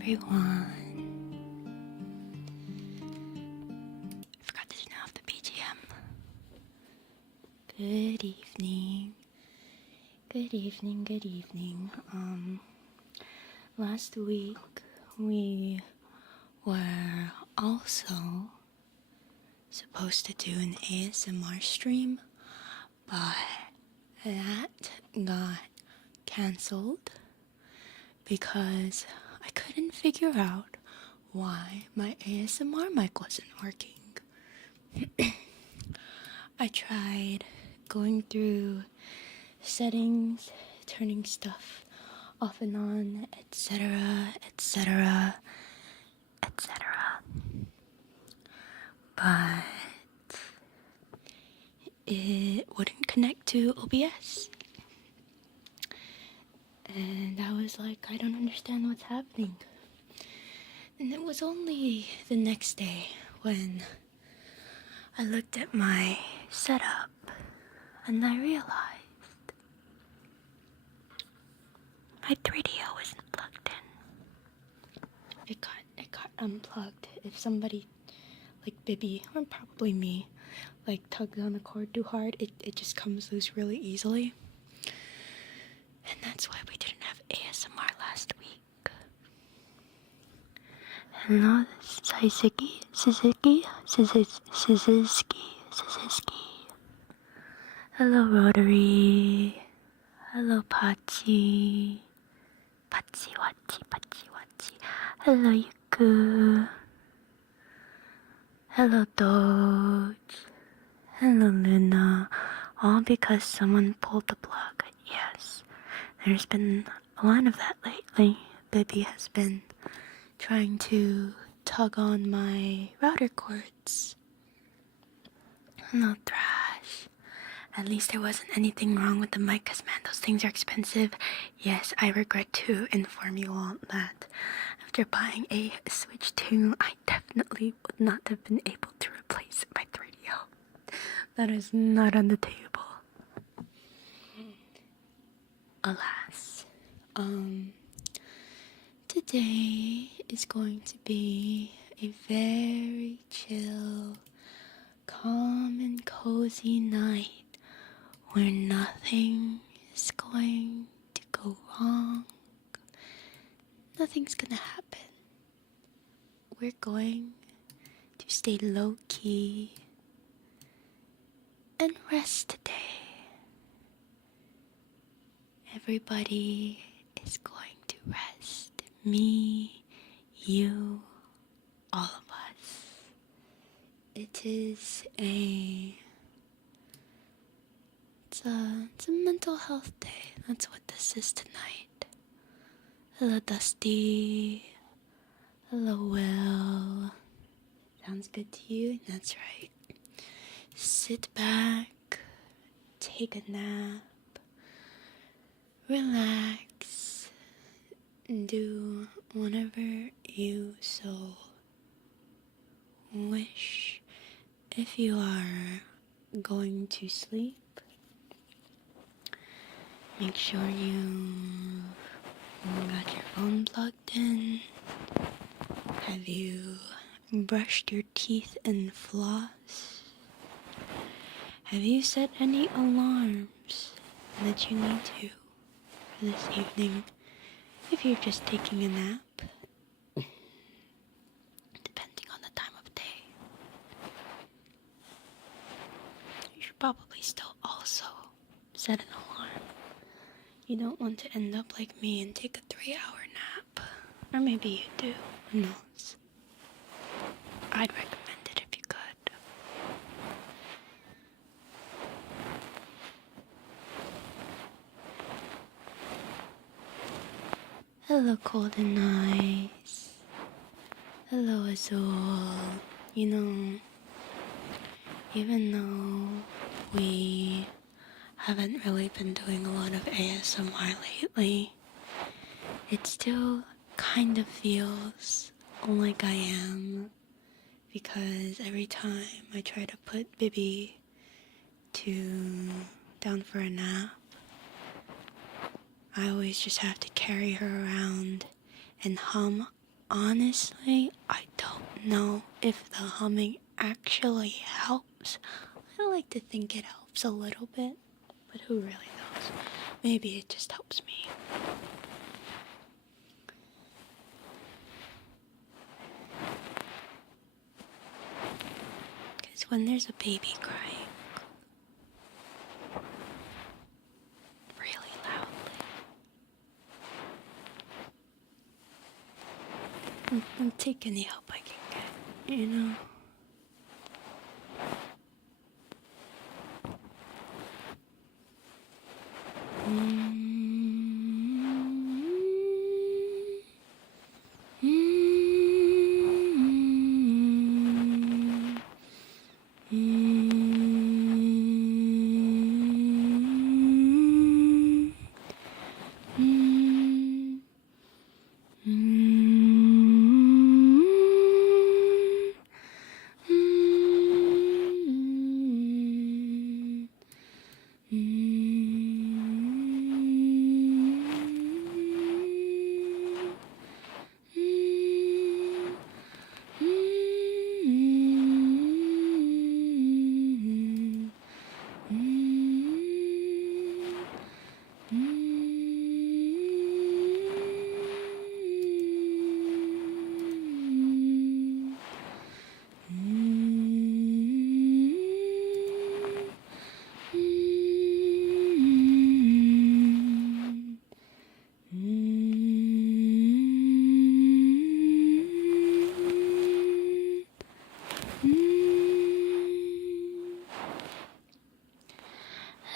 everyone. I forgot to turn off the BGM. Good evening. Good evening, good evening. Last week we were also supposed to do an ASMR stream, but that got cancelled because I couldn't figure out why my ASMR mic wasn't working. I tried going through settings, turning stuff off and on, etc., etc., etc. But it wouldn't connect to OBS. And I was like, I don't understand what's happening. And it was only the next day when I looked at my setup and I realized my 3DO isn't plugged in. It got unplugged. If somebody, like Bibby, or probably me, like tugs on the cord too hard, it just comes loose really easily. And that's why we didn't have ASMR last week. Hello, Suzuki. Hello, Rotary. Hello, Pachi. Pachi Wachi. Hello, Yuku. Hello, Doge. Hello, Luna. All because someone pulled the plug. Yes, there's been a lot of that lately. Bibby has been trying to tug on my router cords. No trash. At least there wasn't anything wrong with the mic, because man, those things are expensive. Yes, I regret to inform you all that after buying a Switch 2, I definitely would not have been able to replace my 3DO. That is not on the table. Alas. Today is going to be a very chill, calm and cozy night where nothing is going to go wrong. Nothing's gonna happen. We're going to stay low-key and rest today. Everybody is going to rest. Me, you, all of us. It is It's a mental health day. That's what this is tonight. Hello, Dusty. Hello, Will. Sounds good to you? That's right. Sit back, take a nap, relax, and do whatever you so wish. If you are going to sleep, make sure you got your phone plugged in. Have you brushed your teeth and floss? Have you set any alarms that you need to for this evening? If you're just taking a nap, depending on the time of day, you should probably still also set an alarm. You don't want to end up like me and take a 3-hour nap. Or maybe you do, who knows? I'd recommend it if you could. Hello, Golden Eyes. Hello, Azul. You know, even though we haven't really been doing a lot of ASMR lately, it still kind of feels like I am, because every time I try to put Bibby down for a nap, I always just have to carry her around and hum honestly, I don't know if the humming actually helps. I like to think it helps a little bit, but who really knows? Maybe it just helps me. Because when there's a baby crying really loudly, I'll take any help I can get, you know?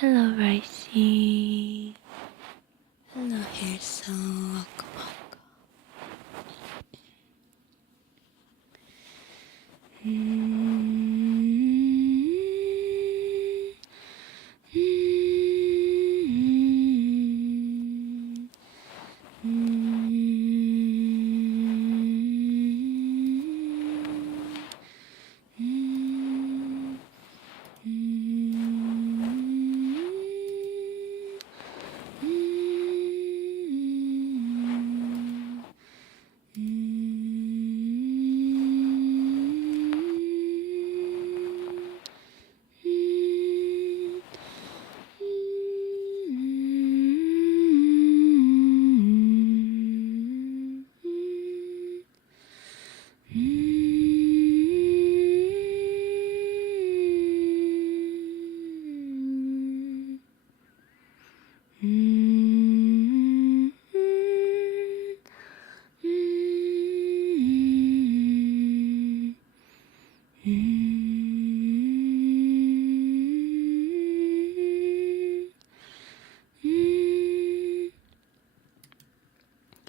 Hello, Ricey. Hello, hair so welcome.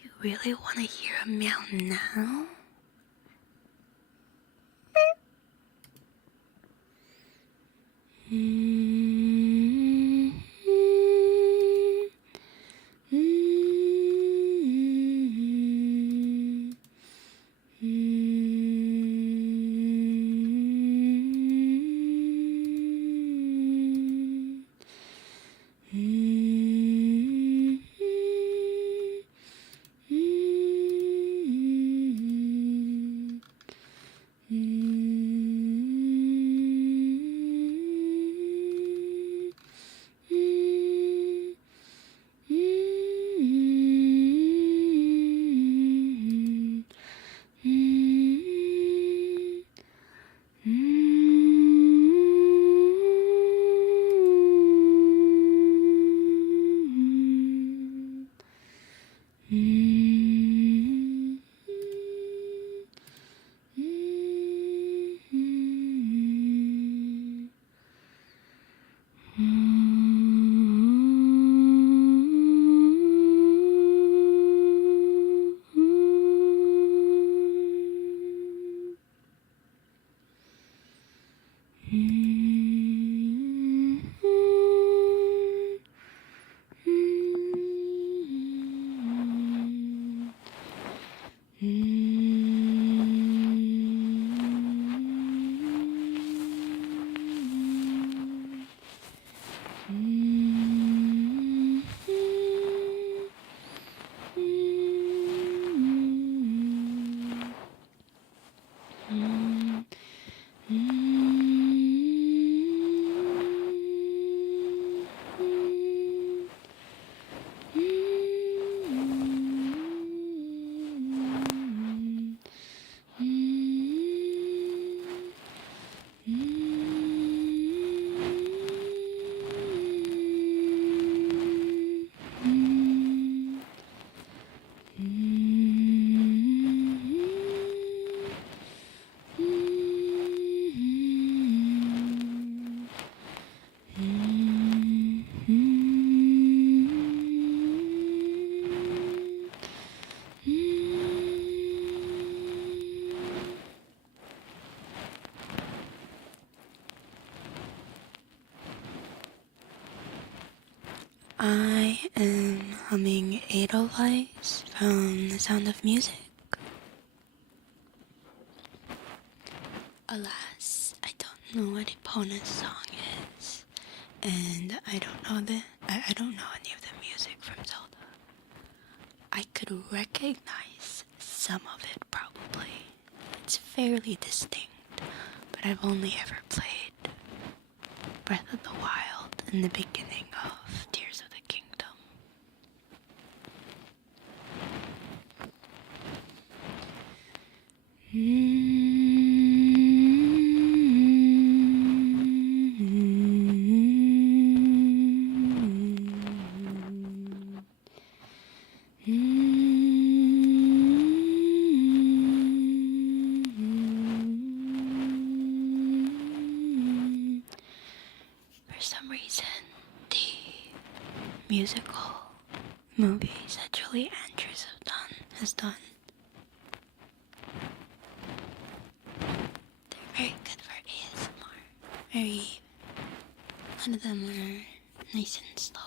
You really want to hear a meow now? I am humming Edelweiss from The Sound of Music. Alas, I don't know what Epona's song is, and I don't know any of the music from Zelda. I could recognize some of it probably. It's fairly distinct, but I've only ever played Breath of the Wild in the beginning of Tears of the Kingdom. For some reason, the musical movies that Julie Andrews has done, they're very good for ASMR. A lot of them are nice and slow.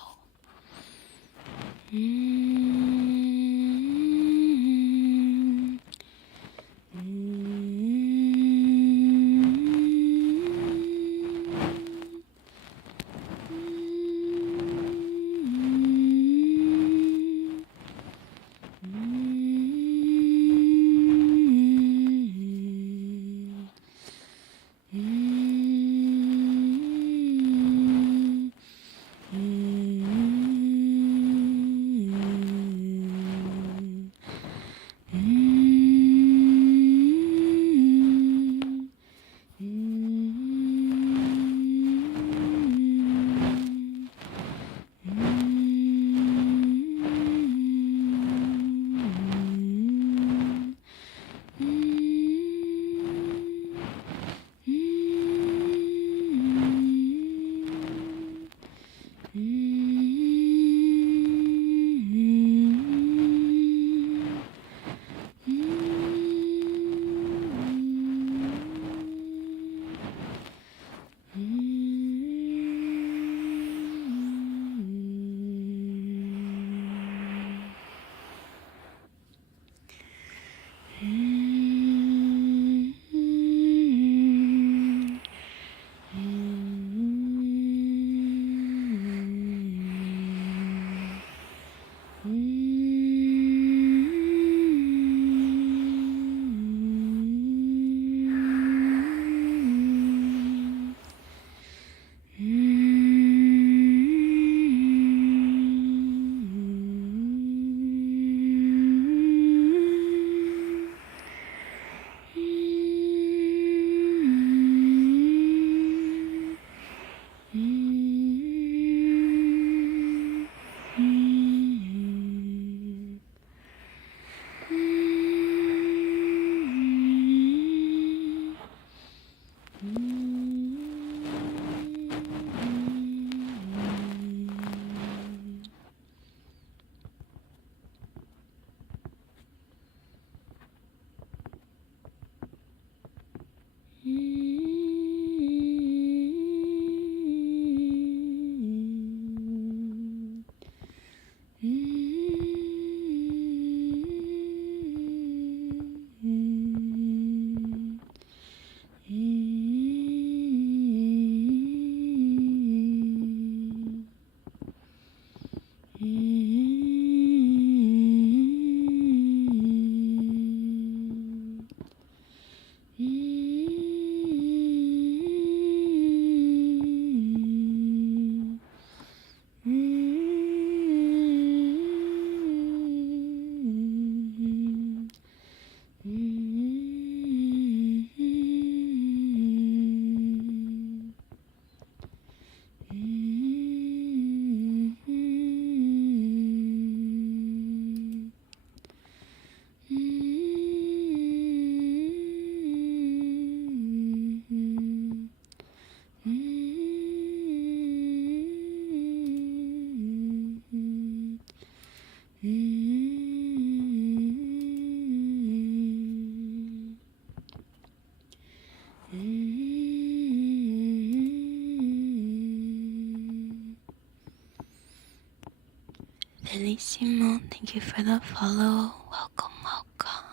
Bellissimo, thank you for the follow. Welcome, welcome.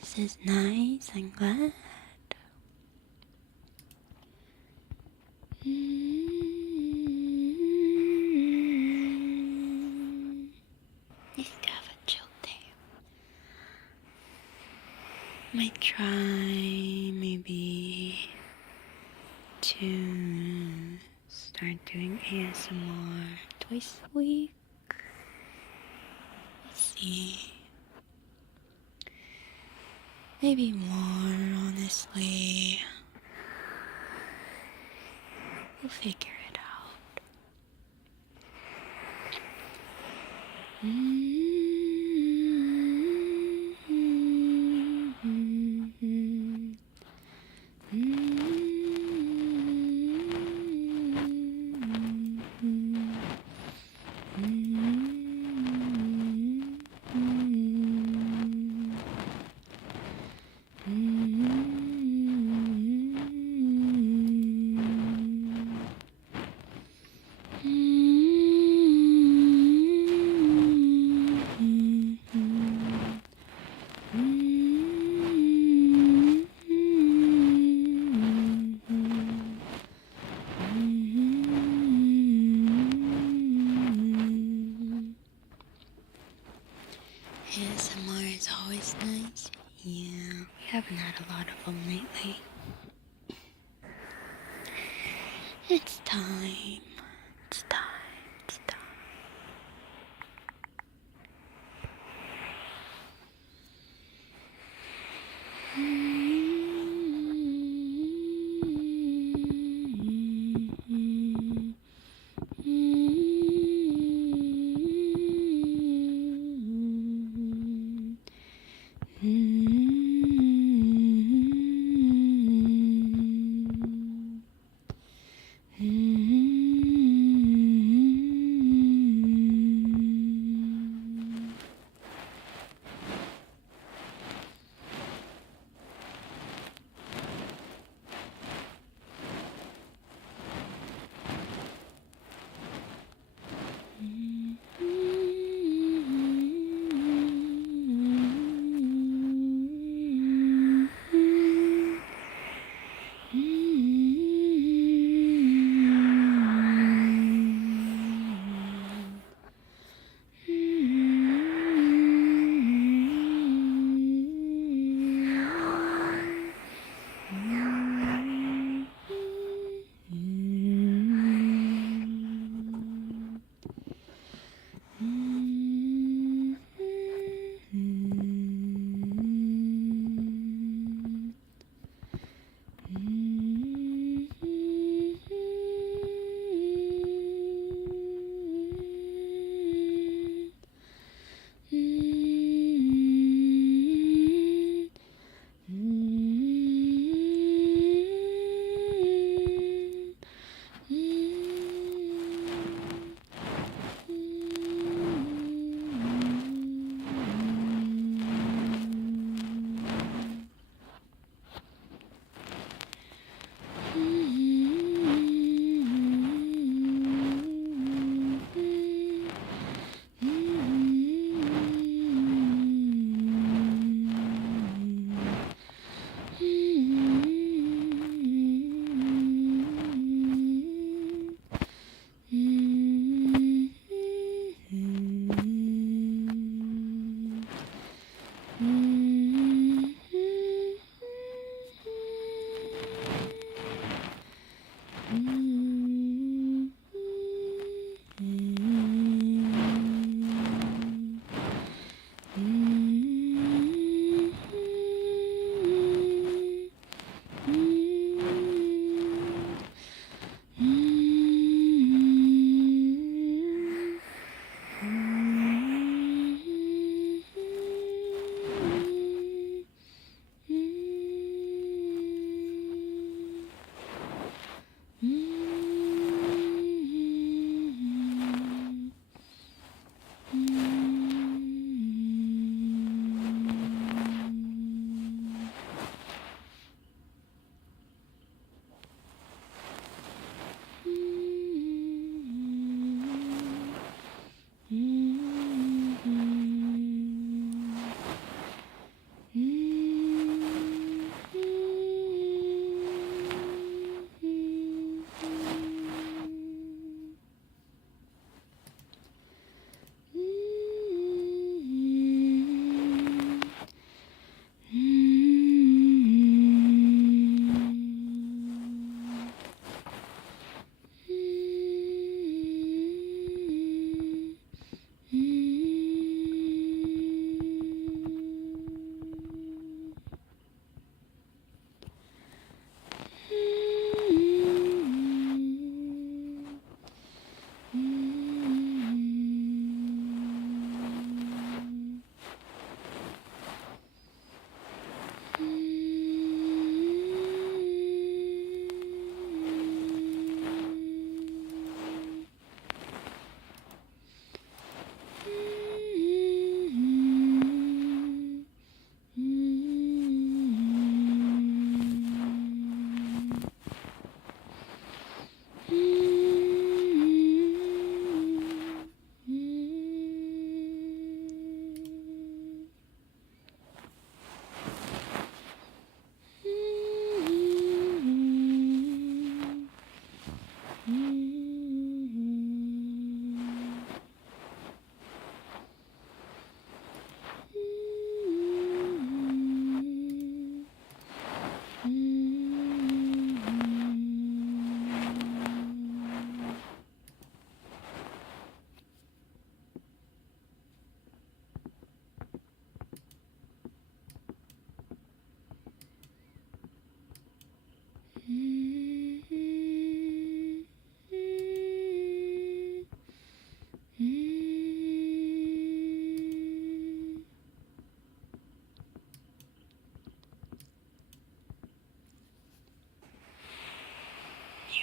This is nice, I'm glad. Need to have a chill day. Might try maybe to start doing ASMR twice a week. Let's see. Maybe more, honestly. We'll figure it out. ASMR is always nice. Yeah, we haven't had a lot of them lately. It's time. It's time. It's time.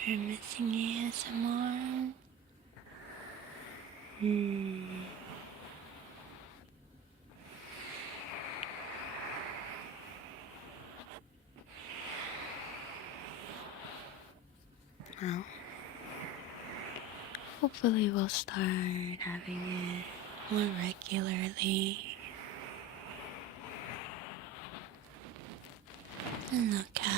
you're missing ASMR. Now, hopefully we'll start having it more regularly. And the cats.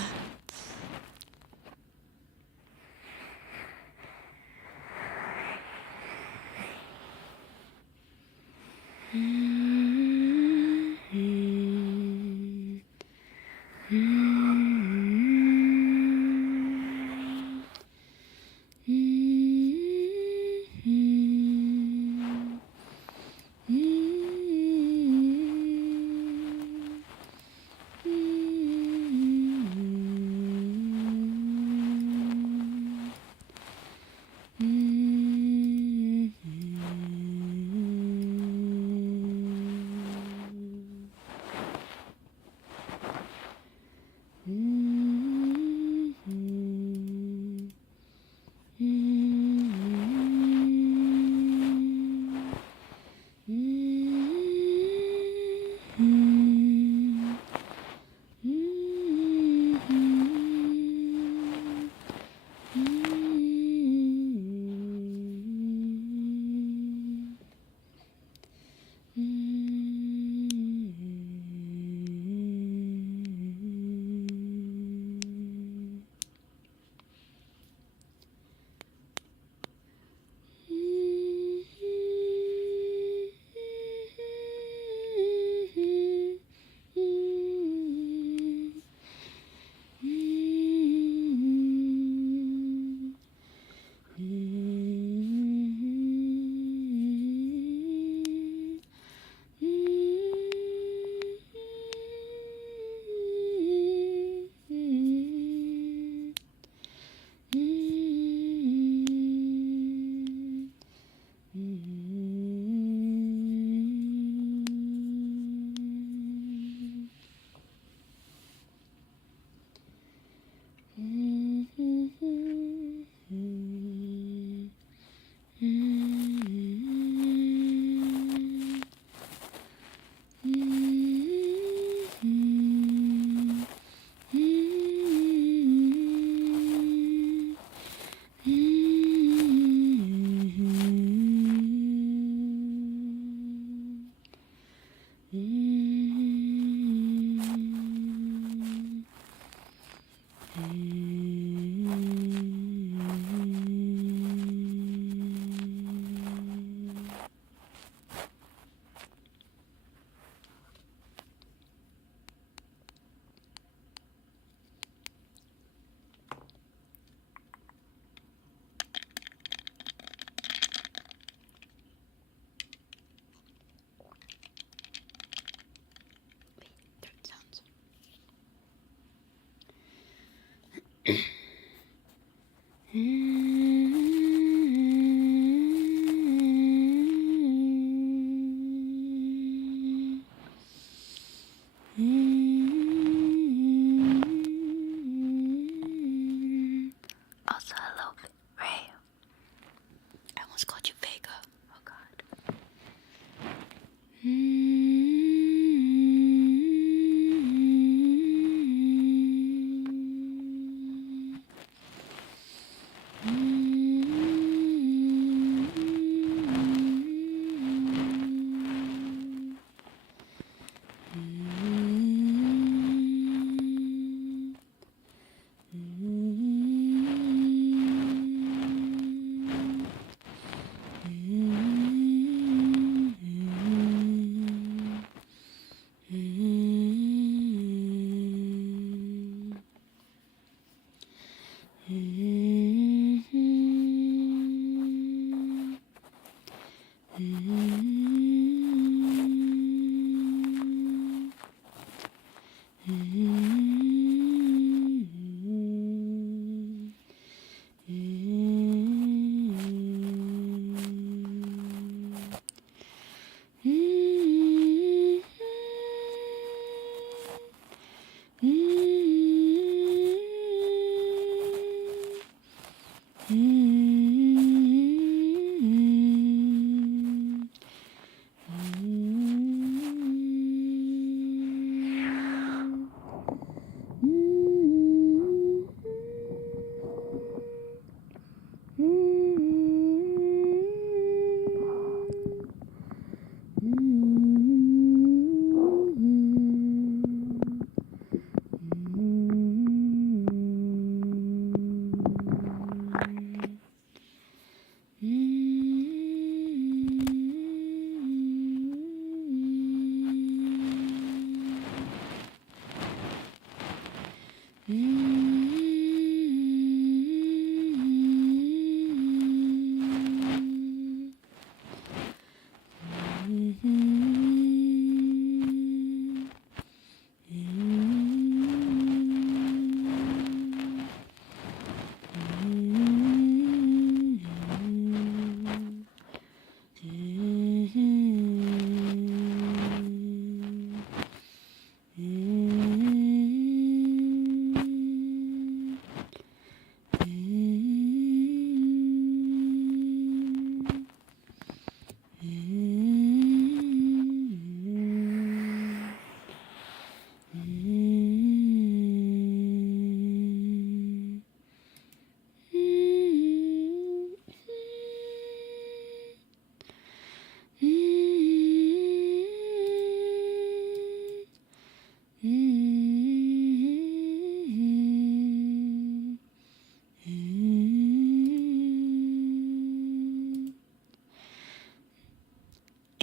Also, hello, Ray. I almost called you Vega. Oh, God.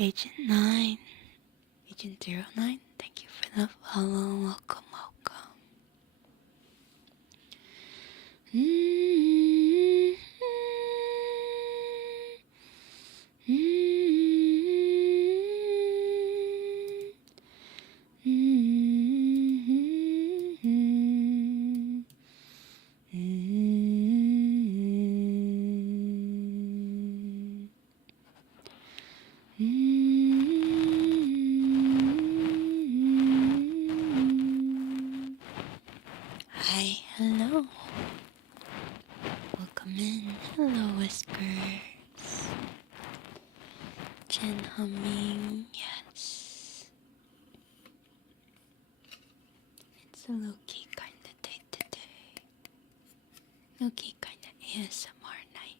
Agent 9, Agent 09, thank you for the follow. Welcome, welcome. Hi, hello. Welcome in. Hello, whispers. Jen humming, yes. It's a low-key kind of day today. Low-key kind of ASMR night.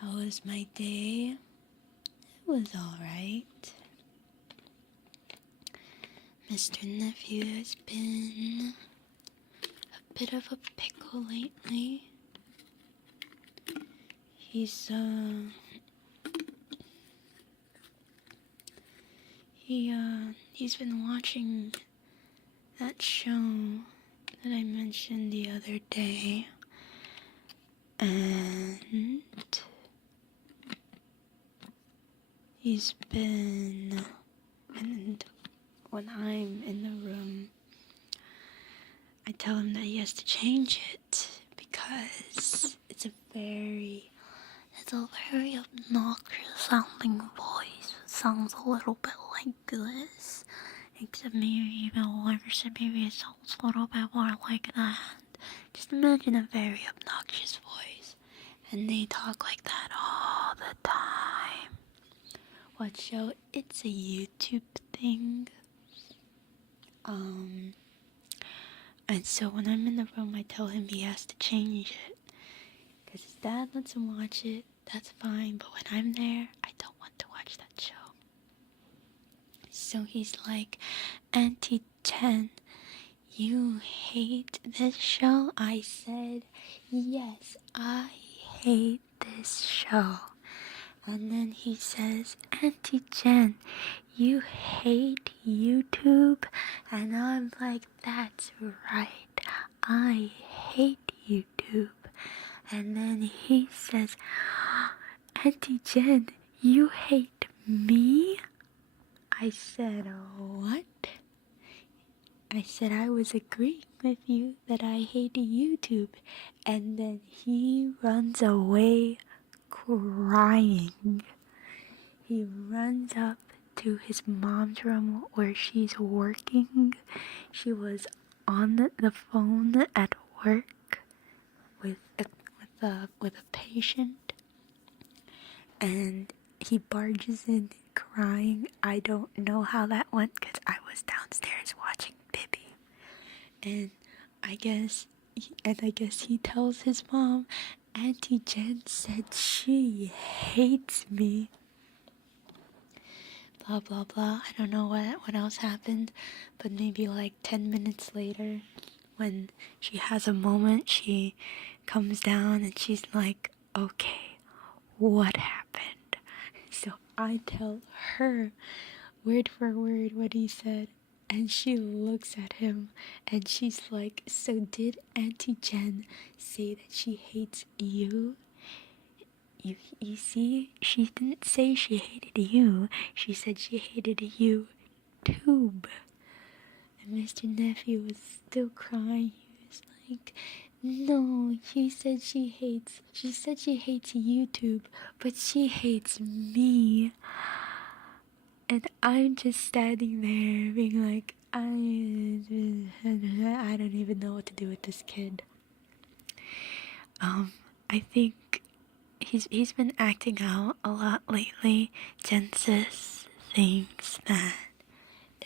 How was my day? It was alright. Mr. Nephew has been a bit of a pickle lately. He's been watching that show that I mentioned the other day, and and when I'm in the room, I tell him that he has to change it because it's a very obnoxious sounding voice. It sounds a little bit like this, except maybe even worse, and maybe it sounds a little bit more like that. Just imagine a very obnoxious voice, and they talk like that all the time. What show? It's a YouTube thing. And so when I'm in the room, I tell him he has to change it. Because his dad lets him watch it, that's fine. But when I'm there, I don't want to watch that show. So he's like, Auntie Jen, you hate this show? I said, yes, I hate this show. And then he says, Auntie Jen, you hate YouTube? And I'm like, that's right, I hate YouTube. And then he says, Auntie Jen, you hate me? I said, what? I said I was agreeing with you that I hate YouTube. And then he runs away crying. He runs up to his mom's room where she's working. She was on the phone at work with a patient, and he barges in crying. I don't know how that went because I was downstairs watching Bibi, and I guess he tells his mom, Auntie Jen said she hates me. Blah blah blah. I don't know what else happened, but maybe like 10 minutes later, when she has a moment, she comes down and she's like, okay, what happened? So I tell her word for word what he said, and she looks at him and she's like, so did Auntie Jen say that she hates you? You see, she didn't say she hated you. She said she hated you, tube. And Mr. Nephew was still crying. He was like, no, she said she hates YouTube, but she hates me. And I'm just standing there being like, I don't even know what to do with this kid. I think he's been acting out a lot lately. Jensis thinks that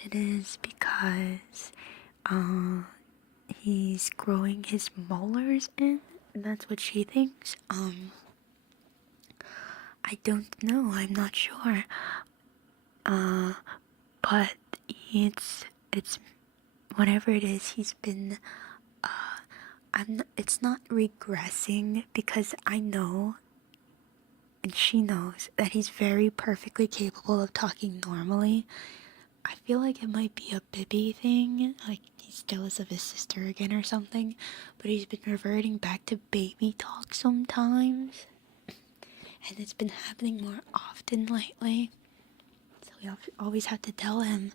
it is because he's growing his molars in. That's what she thinks. I don't know. I'm not sure. But it's whatever it is. He's been. It's not regressing because I know, and she knows that he's very perfectly capable of talking normally. I feel like it might be a Bibby thing, like he's jealous of his sister again or something, but he's been reverting back to baby talk sometimes, and it's been happening more often lately. So we always have to tell him,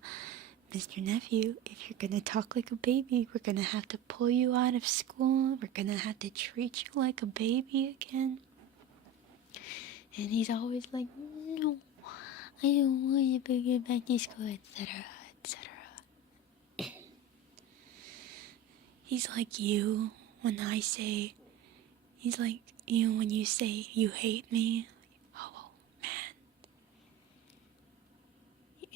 Mr. Nephew, if you're gonna talk like a baby, we're gonna have to pull you out of school, we're gonna have to treat you like a baby again. And he's always like, no, I don't want to go back to school, etc., etc. He's like you when I say, he's like you when you say you hate me. Oh, man.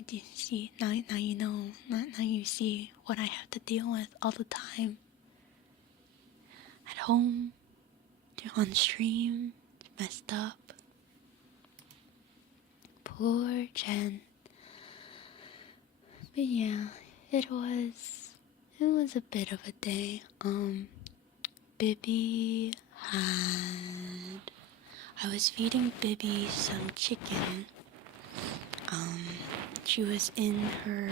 You see, now you know, now you see what I have to deal with all the time. At home, on stream, messed up. Poor Jen. But yeah, it was a bit of a day. Bibby had... I was feeding Bibby some chicken. She was in her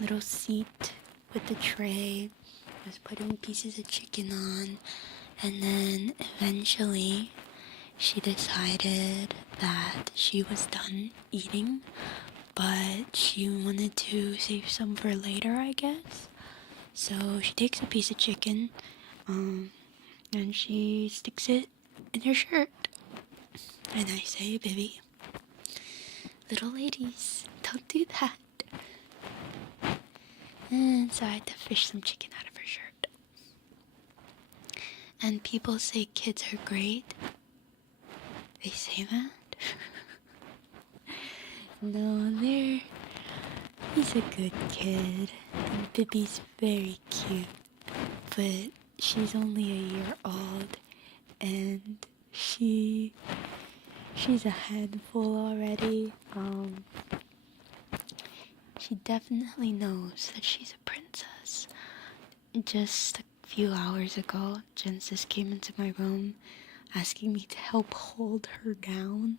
little seat with the tray. I was putting pieces of chicken on, and then eventually she decided that she was done eating, but she wanted to save some for later, I guess. So she takes a piece of chicken, and she sticks it in her shirt. And I say, Bibby, little ladies, don't do that. And so I had to fish some chicken out of her shirt. And people say kids are great. They say that? No, he's a good kid. And Bibby's very cute. But she's only a year old. And she's a handful already. She definitely knows that she's a princess. Just a few hours ago, Genesis came into my room asking me to help hold her down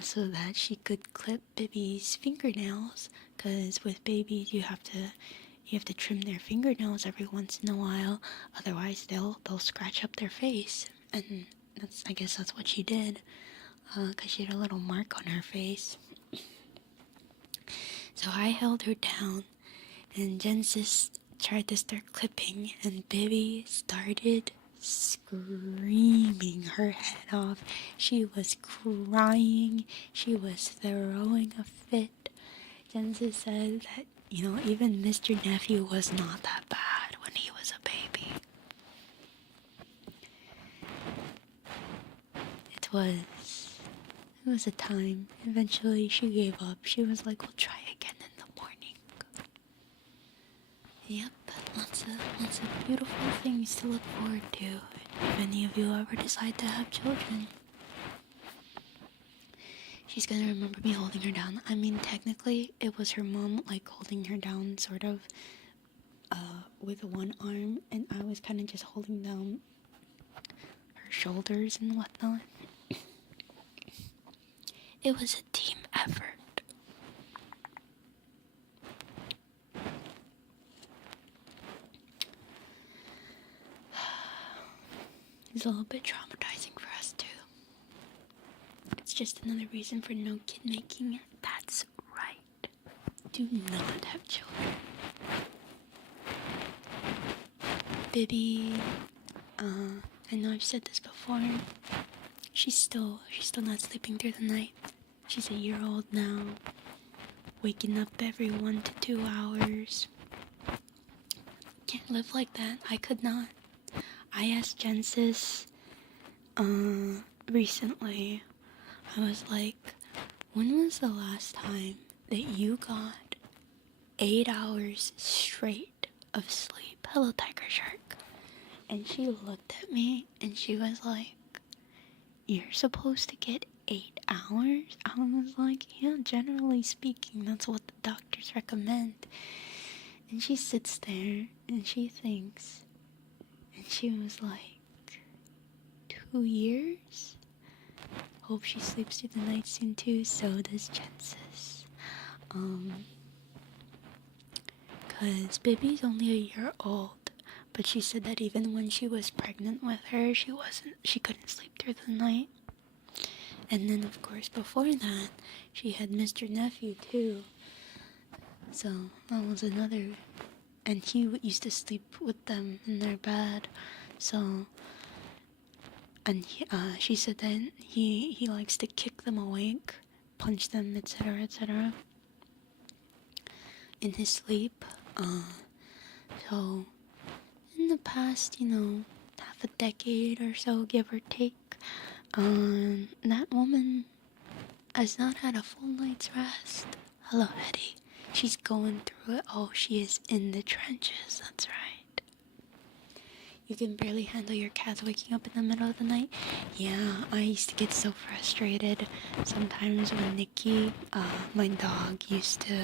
so that she could clip Bibby's fingernails, because with babies you have to trim their fingernails every once in a while, otherwise they'll scratch up their face. And I guess that's what she did, because she had a little mark on her face. So I held her down, and Genesis tried to start clipping, and Bibby started screaming her head off. She was crying. She was throwing a fit. Genesis said that, even Mr. Nephew was not that bad when he was a baby. It was a time. Eventually she gave up. She was like, we'll try again in the morning. Yep, lots of beautiful things to look forward to if any of you ever decide to have children. She's gonna remember me holding her down. I mean, technically, it was her mom, holding her down, sort of. with one arm, and I was kind of just holding down her shoulders and whatnot. It was a team effort. It's a little bit traumatizing for us too. It's just another reason for no kid making. That's right. Do not have children. Bibby, I know I've said this before. She's still not sleeping through the night. She's a year old now, waking up every 1 to 2 hours. Can't live like that. I could not. I asked Jensis recently. I was like, when was the last time that you got 8 hours straight of sleep? Hello, Tiger Shark. And she looked at me and she was like, you're supposed to get 8 hours? I was like, yeah, generally speaking, that's what the doctors recommend. And she sits there and she thinks, and she was like, 2 years? Hope she sleeps through the night soon too, so does Jensis. Cause Bibby's only a year old, but she said that even when she was pregnant with her, she couldn't sleep through the night. And then of course before that, she had Mr. Nephew too. So that was another, and he used to sleep with them in their bed. So, and she said that he likes to kick them awake, punch them, etc., etc. in his sleep. So in the past, half a decade or so, give or take, that woman has not had a full night's rest. Hello, Eddie. She's going through it. Oh, she is in the trenches. That's right. You can barely handle your cats waking up in the middle of the night. Yeah, I used to get so frustrated sometimes when Nikki, my dog, used to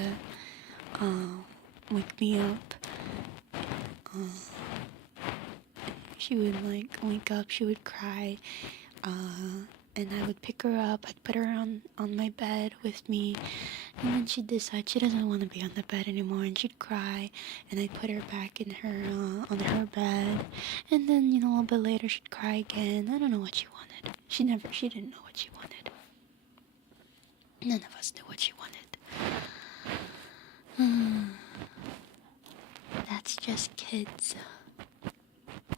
wake me up. She would wake up, she would cry, and I would pick her up. I'd put her on my bed with me, and then she'd decide she doesn't want to be on the bed anymore, and she'd cry, and I'd put her back in her on her bed, and then a little bit later she'd cry again. I don't know what she wanted. She didn't know what she wanted. None of us knew what she wanted. That's just kids.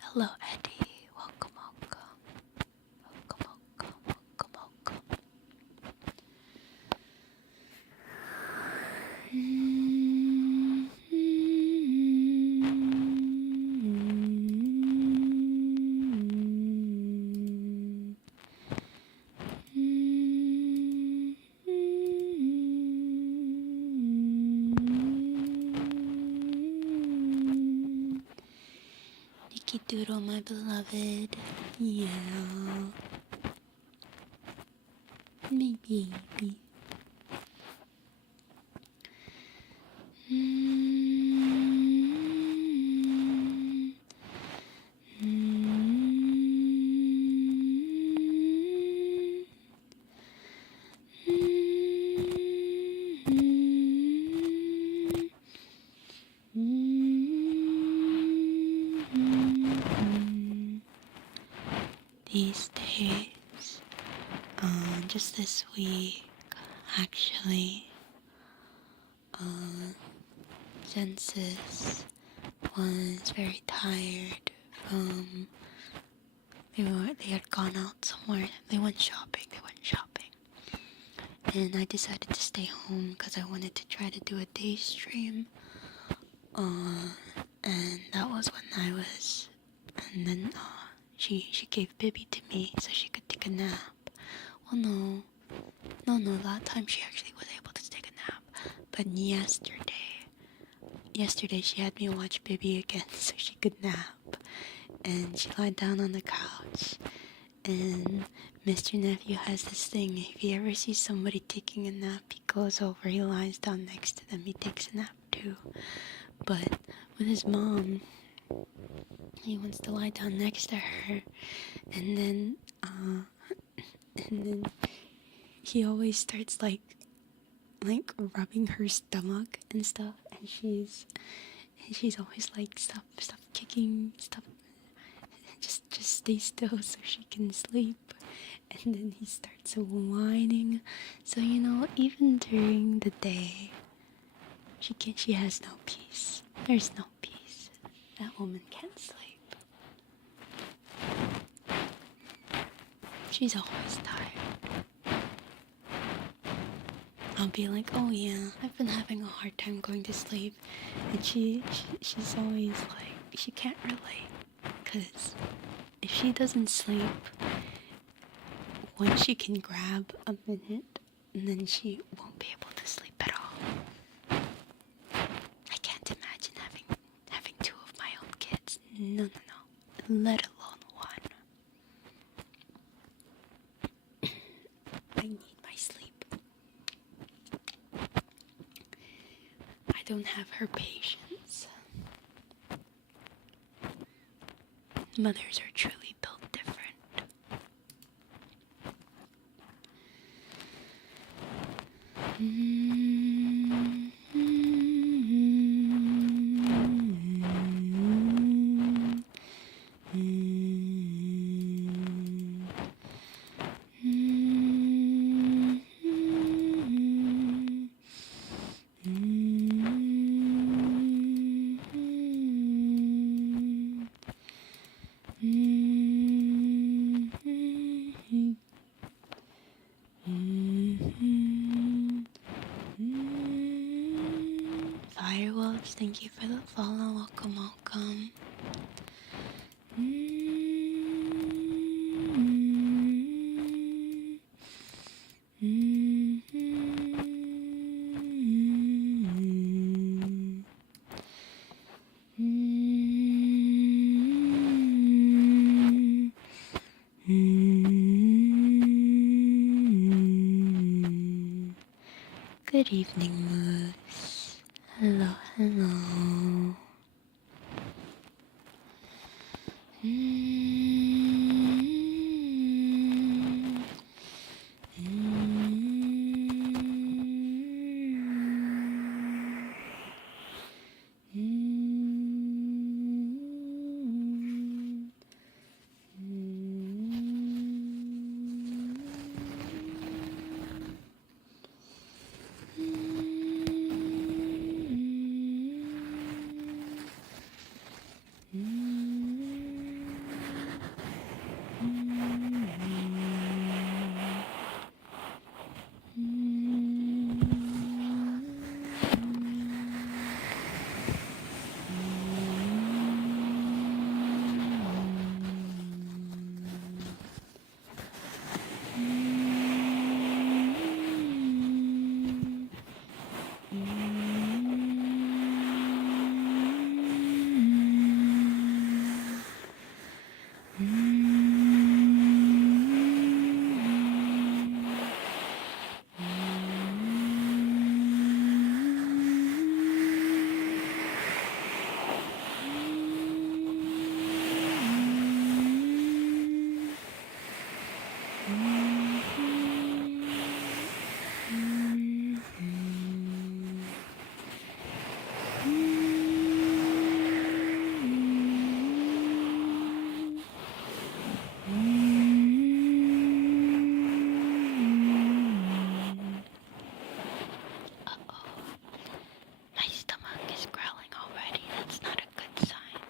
Hello, Eddie. Welcome. Nikki Doodle, my beloved. Yeah. My baby. These days, just this week, actually, Jensis was very tired. They had gone out somewhere. They went shopping. And I decided to stay home because I wanted to try to do a day stream. And that was when and then she gave Bibby to me so she could take a nap. Well, no, that time she actually was able to take a nap. But yesterday she had me watch Bibby again so she could nap. And she lied down on the couch. And Mr. Nephew has this thing. If he ever sees somebody taking a nap, he goes over, he lies down next to them, he takes a nap too. But with his mom. He wants to lie down next to her, and then he always starts like rubbing her stomach and stuff, and she's always like, stop kicking, stop, just stay still so she can sleep. And then he starts whining. So even during the day, she has no peace. There's no peace. That woman can't sleep. She's always tired. I'll be like, oh yeah, I've been having a hard time going to sleep. And she's always like, she can't relate. Because if she doesn't sleep, once she can grab a minute, and then she won't be able to sleep at all. I can't imagine having two of my own kids. No. Let alone one. I need my sleep. I don't have her patience. Mothers are truly built different. Firewolves, thank you for the follow. Welcome. Good evening, Moose. Hello. My stomach is growling already. That's not a good sign.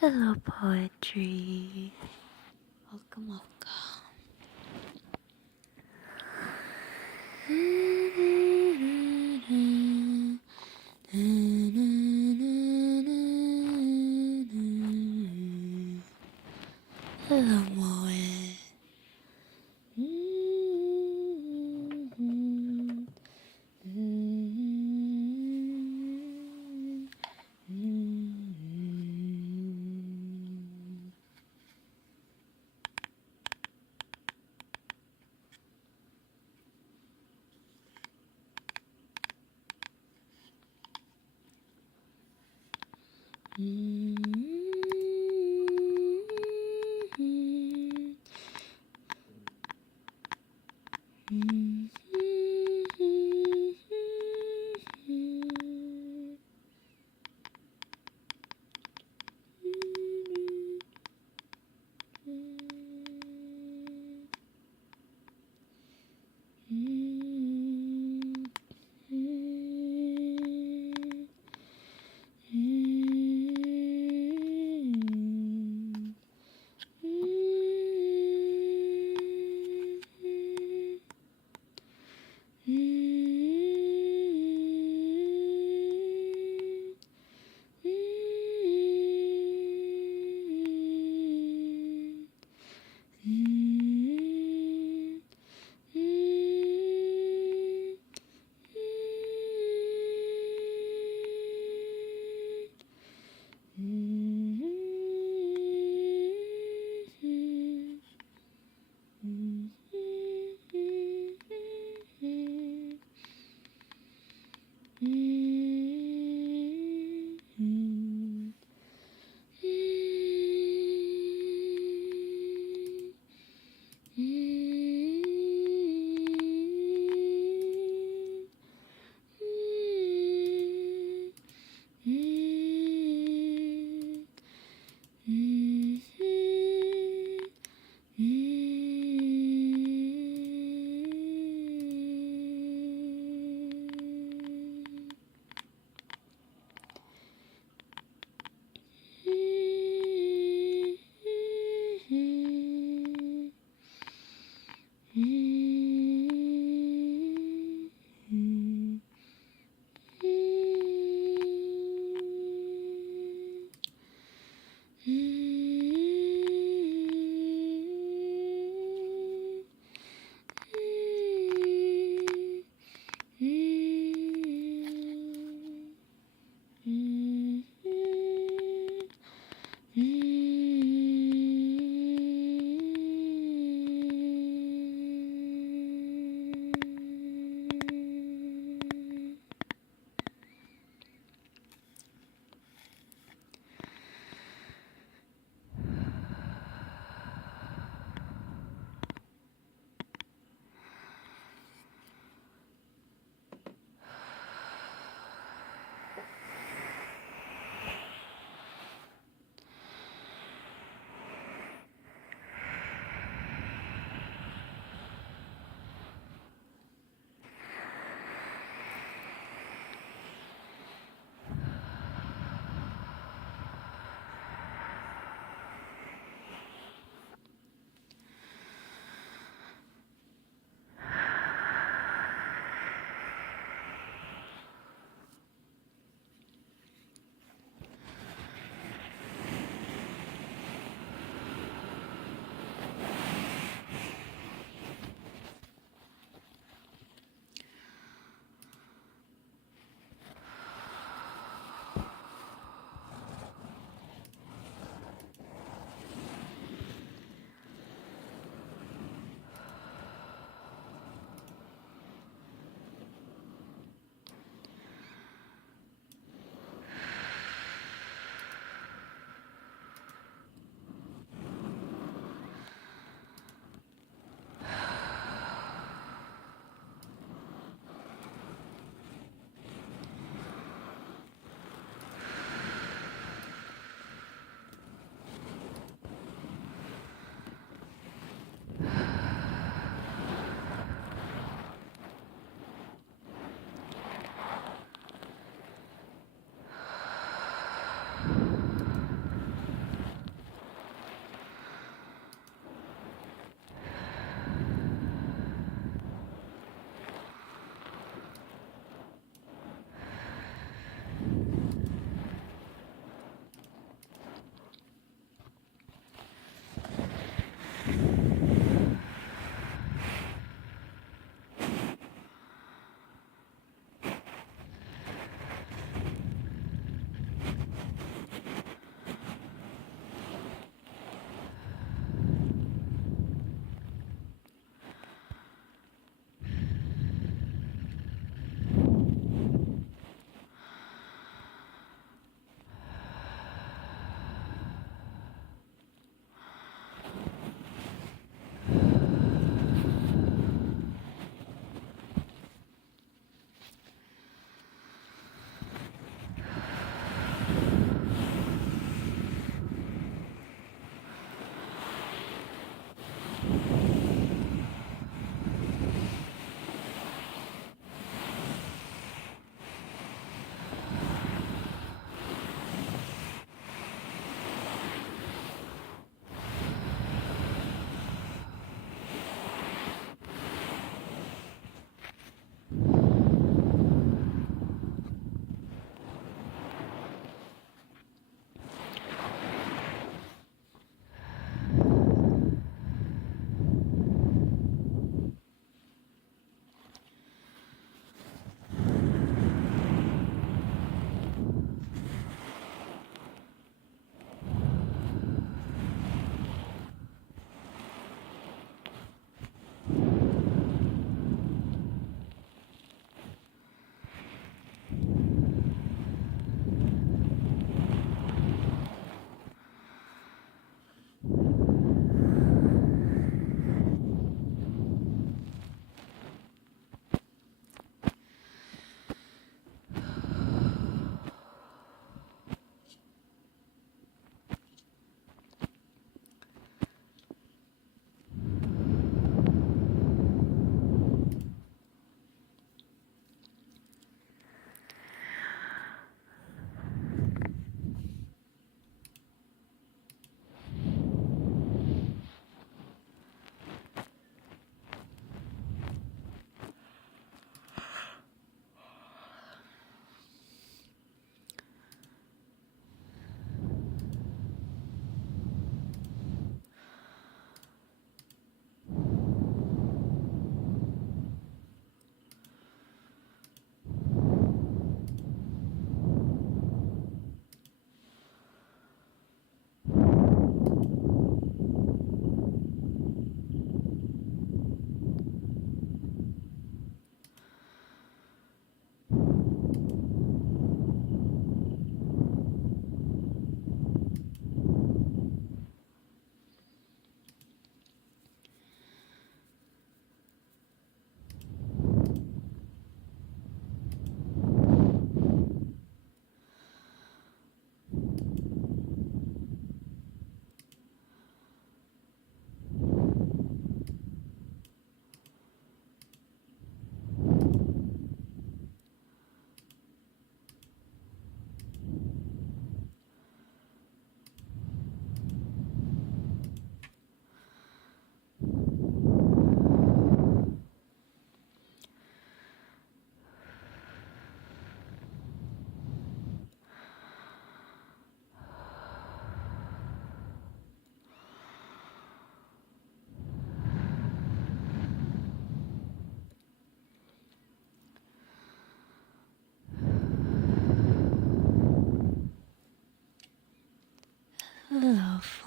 Hello, poetry. Welcome, welcome. Hello, Moe.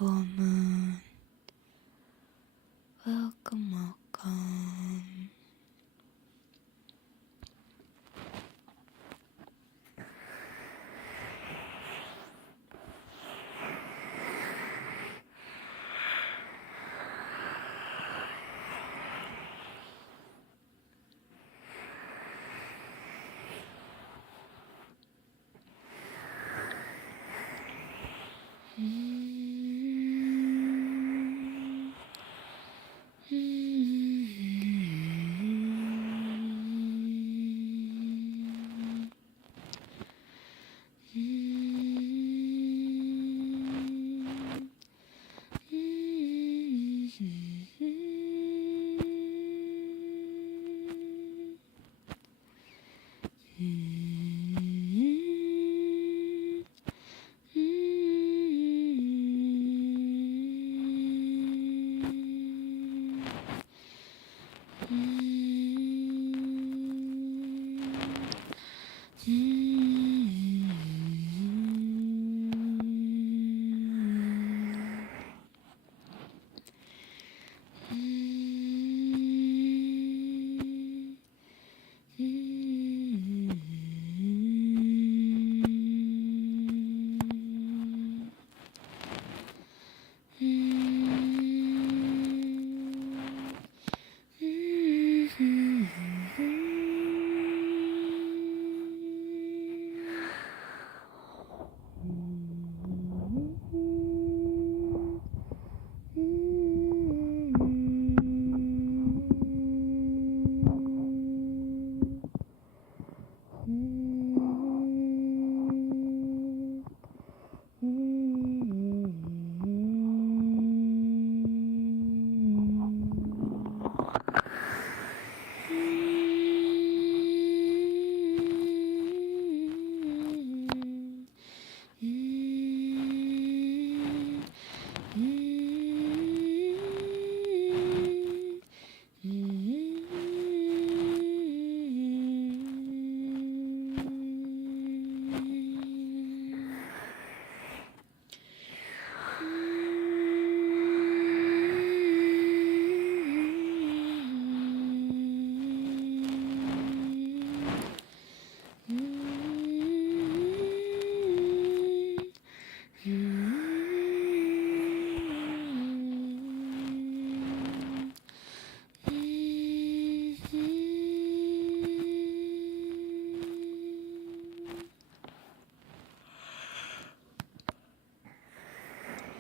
full moon. Welcome, welcome.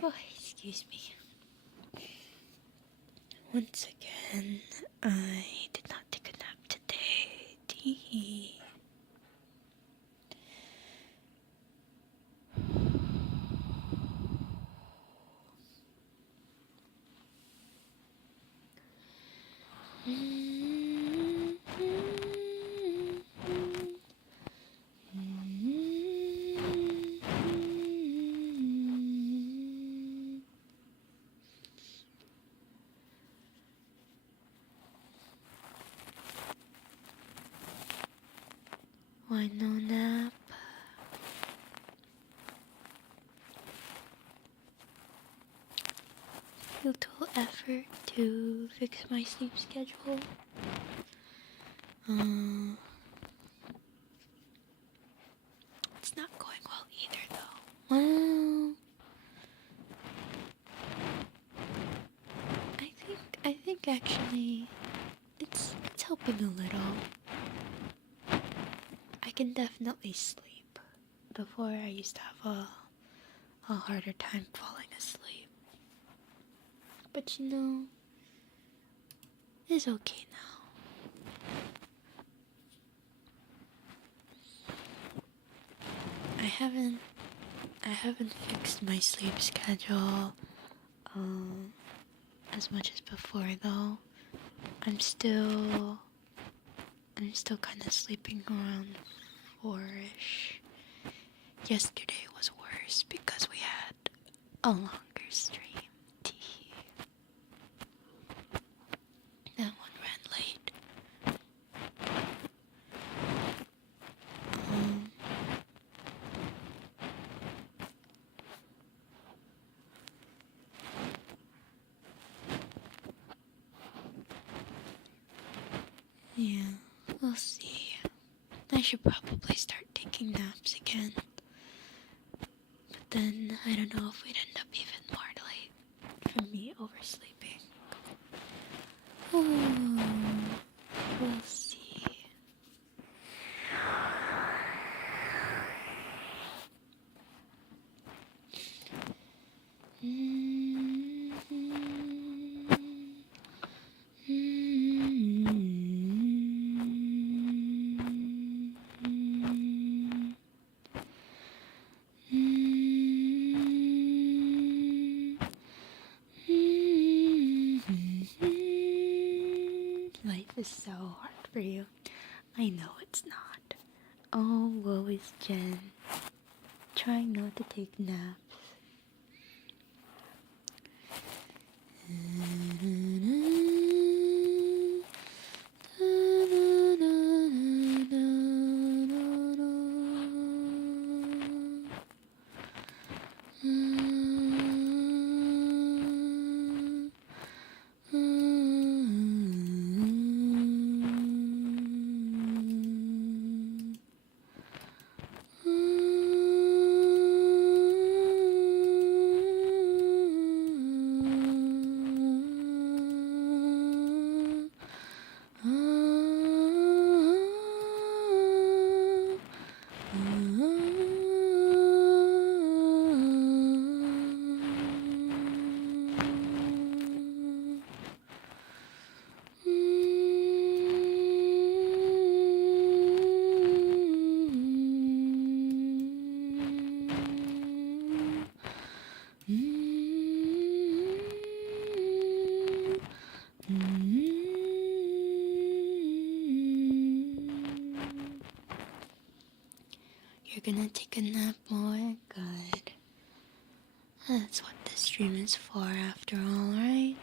Oh, excuse me. Once again, I did not take a nap today. Tee. Why no nap? Little effort to fix my sleep schedule. It's not going well either, though. Well, I think actually, it's helping a little. I can definitely sleep. Before, I used to have a harder time falling asleep. But you know, it's okay now. I haven't fixed my sleep schedule as much as before though. I'm still kind of sleeping around 4ish. Yesterday was worse because we had a longer stream. Tee. That one ran late. Yeah, we'll see. I should probably start taking naps again. But then, I don't know if we'd end up even more late from me oversleeping. We'll see. Life is so hard for you. I know it's not. Oh, woe is Jen. Trying not to take naps. You're gonna take a nap more? Good. That's what this stream is for after all, right?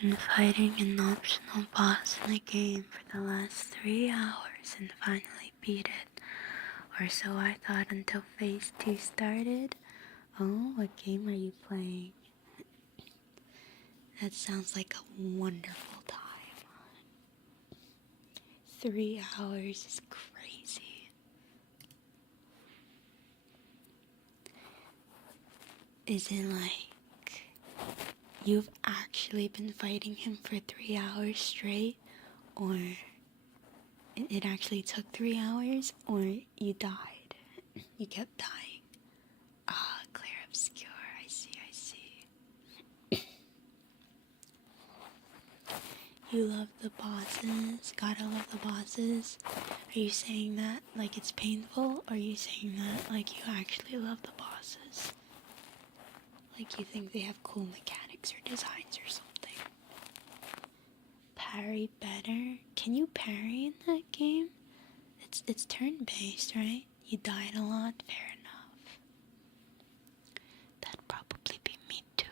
been fighting an optional boss in the game for the last 3 hours and finally beat it. Or so I thought until phase 2 started. Oh, what game are you playing? That sounds like a wonderful time. 3 hours is crazy. Is it like you've actually been fighting him for 3 hours straight? Or it actually took 3 hours? Or you died? You kept dying? Ah, clear obscure. I see. You love the bosses? Gotta love the bosses? Are you saying that like it's painful? Or are you saying that like you actually love the bosses? Like you think they have cool mechanics or designs or something? Parry better? Can you parry in that game? It's turn-based, right? You died a lot? Fair enough. That'd probably be me too.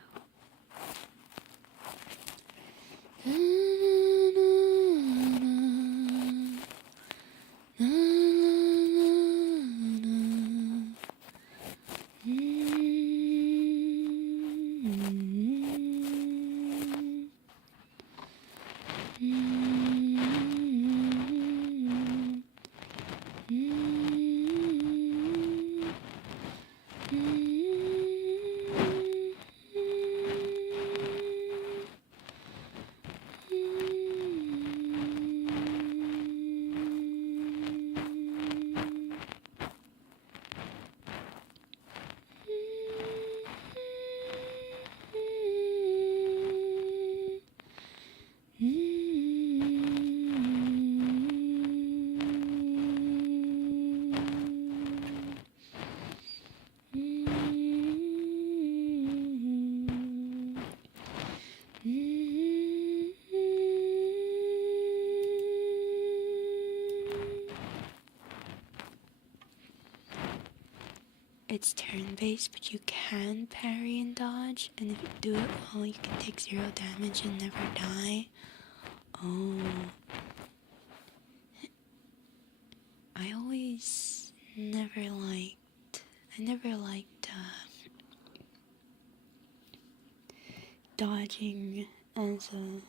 It's turn-based, but you can parry and dodge, and if you do it well, you can take 0 damage and never die. Oh. I never liked dodging as a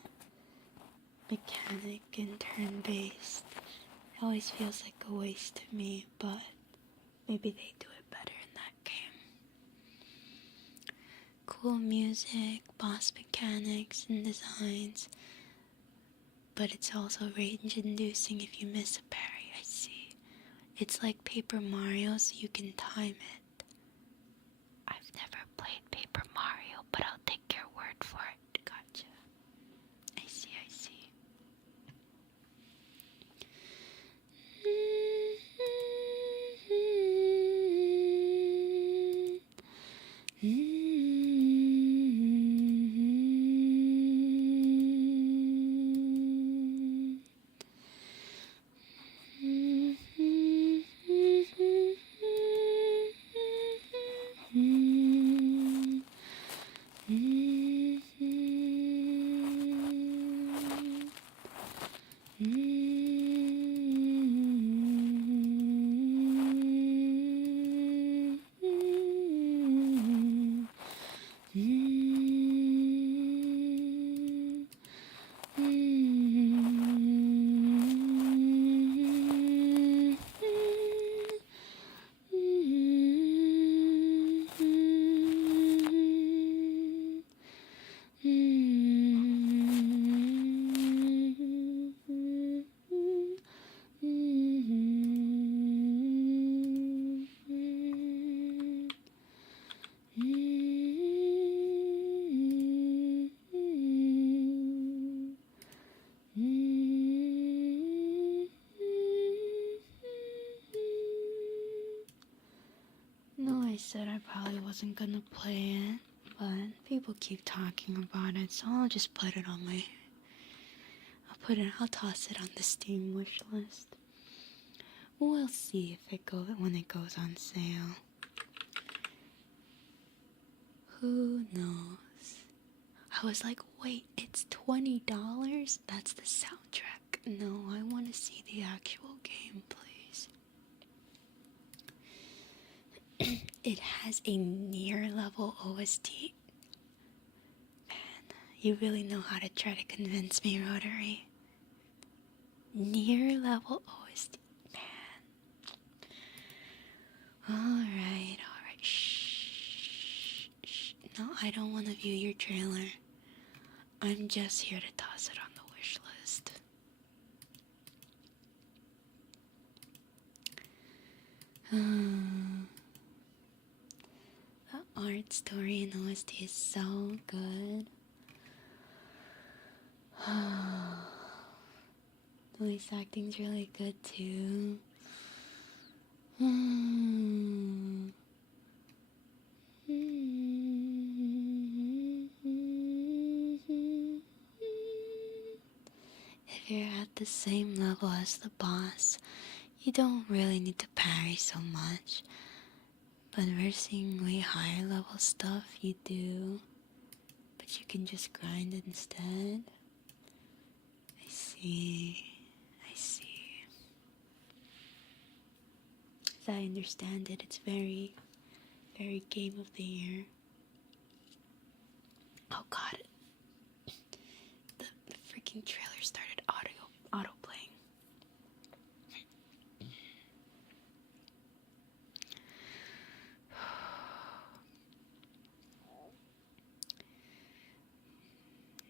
mechanic in turn-based. It always feels like a waste to me, but maybe they do it better in that game. Cool music, boss mechanics, and designs, but it's also rage-inducing if you miss a parry, I see. It's like Paper Mario, so you can time it. I've never played Paper Mario, but I'll take your word for it. Gotcha. I see. I said I probably wasn't gonna play it, but people keep talking about it, so I'll just put it on I'll toss it on the Steam wish list. We'll see if when it goes on sale. Who knows? I was like, wait, it's $20? That's the soundtrack. No, I want to see the actual game, please. It has a near level OST. Man, you really know how to try to convince me, Rotary. Near level OST. Man. Alright. Shh. No, I don't want to view your trailer. I'm just here to toss it on the wish list. The art, story, and OST is so good. Voice acting's really good too. If you're at the same level as the boss, you don't really need to parry so much. But versing way higher level stuff, you do. But you can just grind instead. I see. As I understand it, it's very, very game of the year. Oh god. The freaking trailer started auto playing.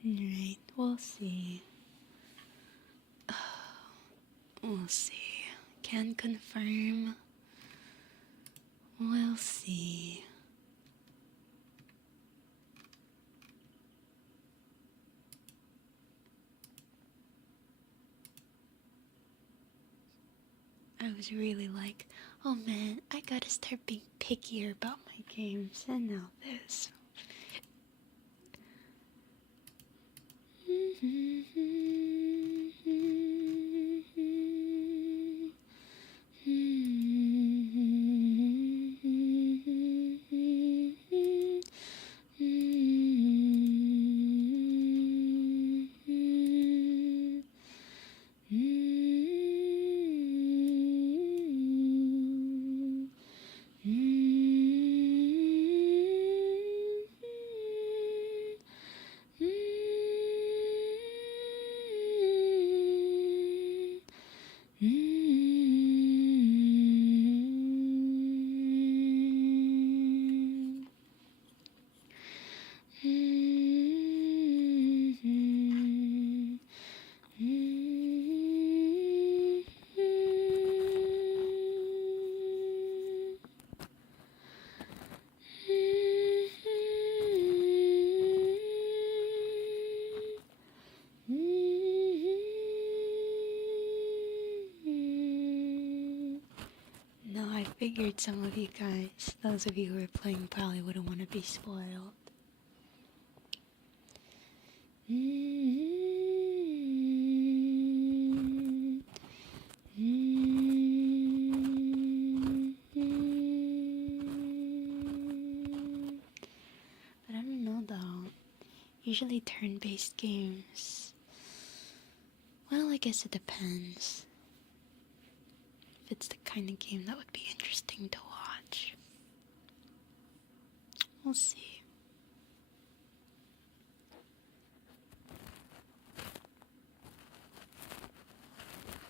Alright, we'll see. We'll see. Can confirm. We'll see. I was really like, oh man, I gotta start being pickier about my games, and now this. I figured some of you guys, those of you who are playing, probably wouldn't want to be spoiled. But I don't know though. Usually turn-based games, well, I guess it depends. If it's the kind of game that would be interesting to watch. We'll see.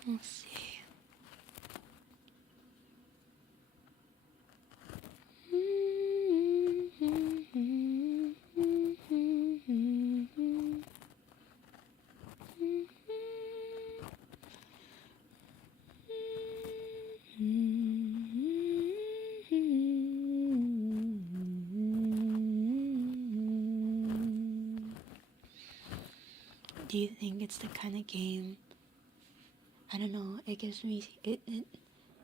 We'll see. Do you think it's the kind of game, I don't know, it gives me, it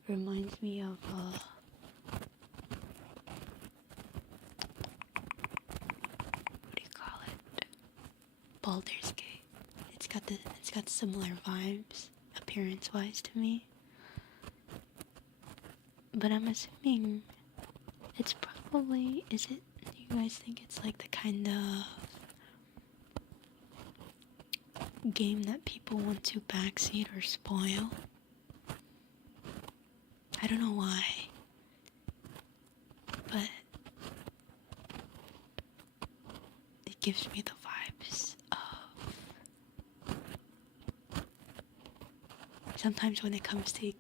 reminds me of, what do you call it? Baldur's Gate. It's got similar vibes, appearance-wise to me. But I'm assuming it's probably, is it, do you guys think it's like the kind of game that people want to backseat or spoil. I don't know why, but it gives me the vibes of sometimes when it comes to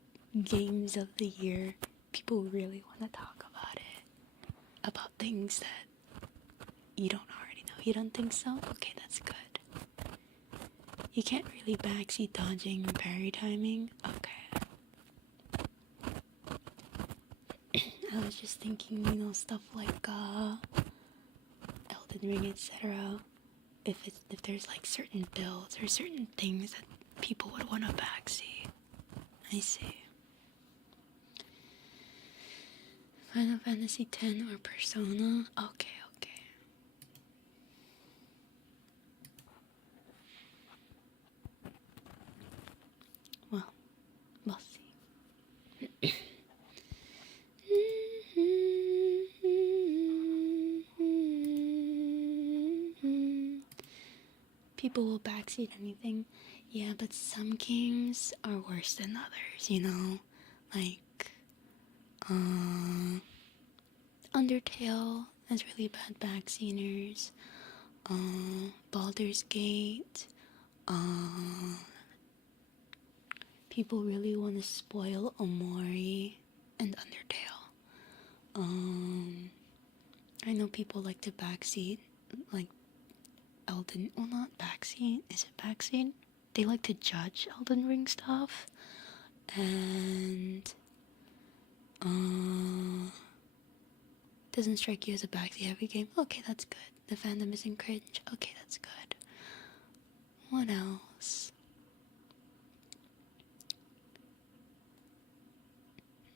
games of the year, people really want to talk about it, about things that you don't already know. You don't think so? Okay, that's good. You can't really backseat dodging and parry timing? Okay. I was just thinking, stuff like Elden Ring, etc. If there's like certain builds or certain things that people would want to backseat. I see. Final Fantasy X or Persona? Okay. Well, we'll see. People will backseat anything. Yeah, but some games are worse than others, Like, Undertale has really bad backseaters. Baldur's Gate. People really want to spoil Omori and Undertale. I know people like to backseat, like not backseat, is it backseat? They like to judge Elden Ring stuff, and, doesn't strike you as a backseat heavy game? Okay, that's good. The fandom isn't cringe? Okay, that's good. What else?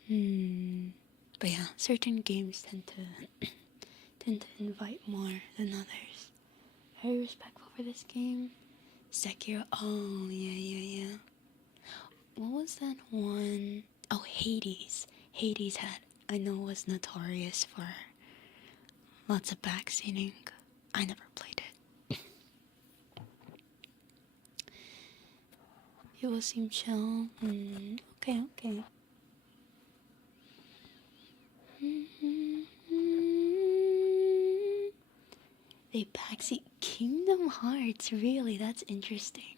But yeah, certain games tend to invite more than others. Very respectful for this game. Sekiro. Oh, yeah. What was that one? Oh, Hades. Hades I know, was notorious for lots of backseating. I never played it. People seem chill. Okay. They backseat Kingdom Hearts. Really? That's interesting.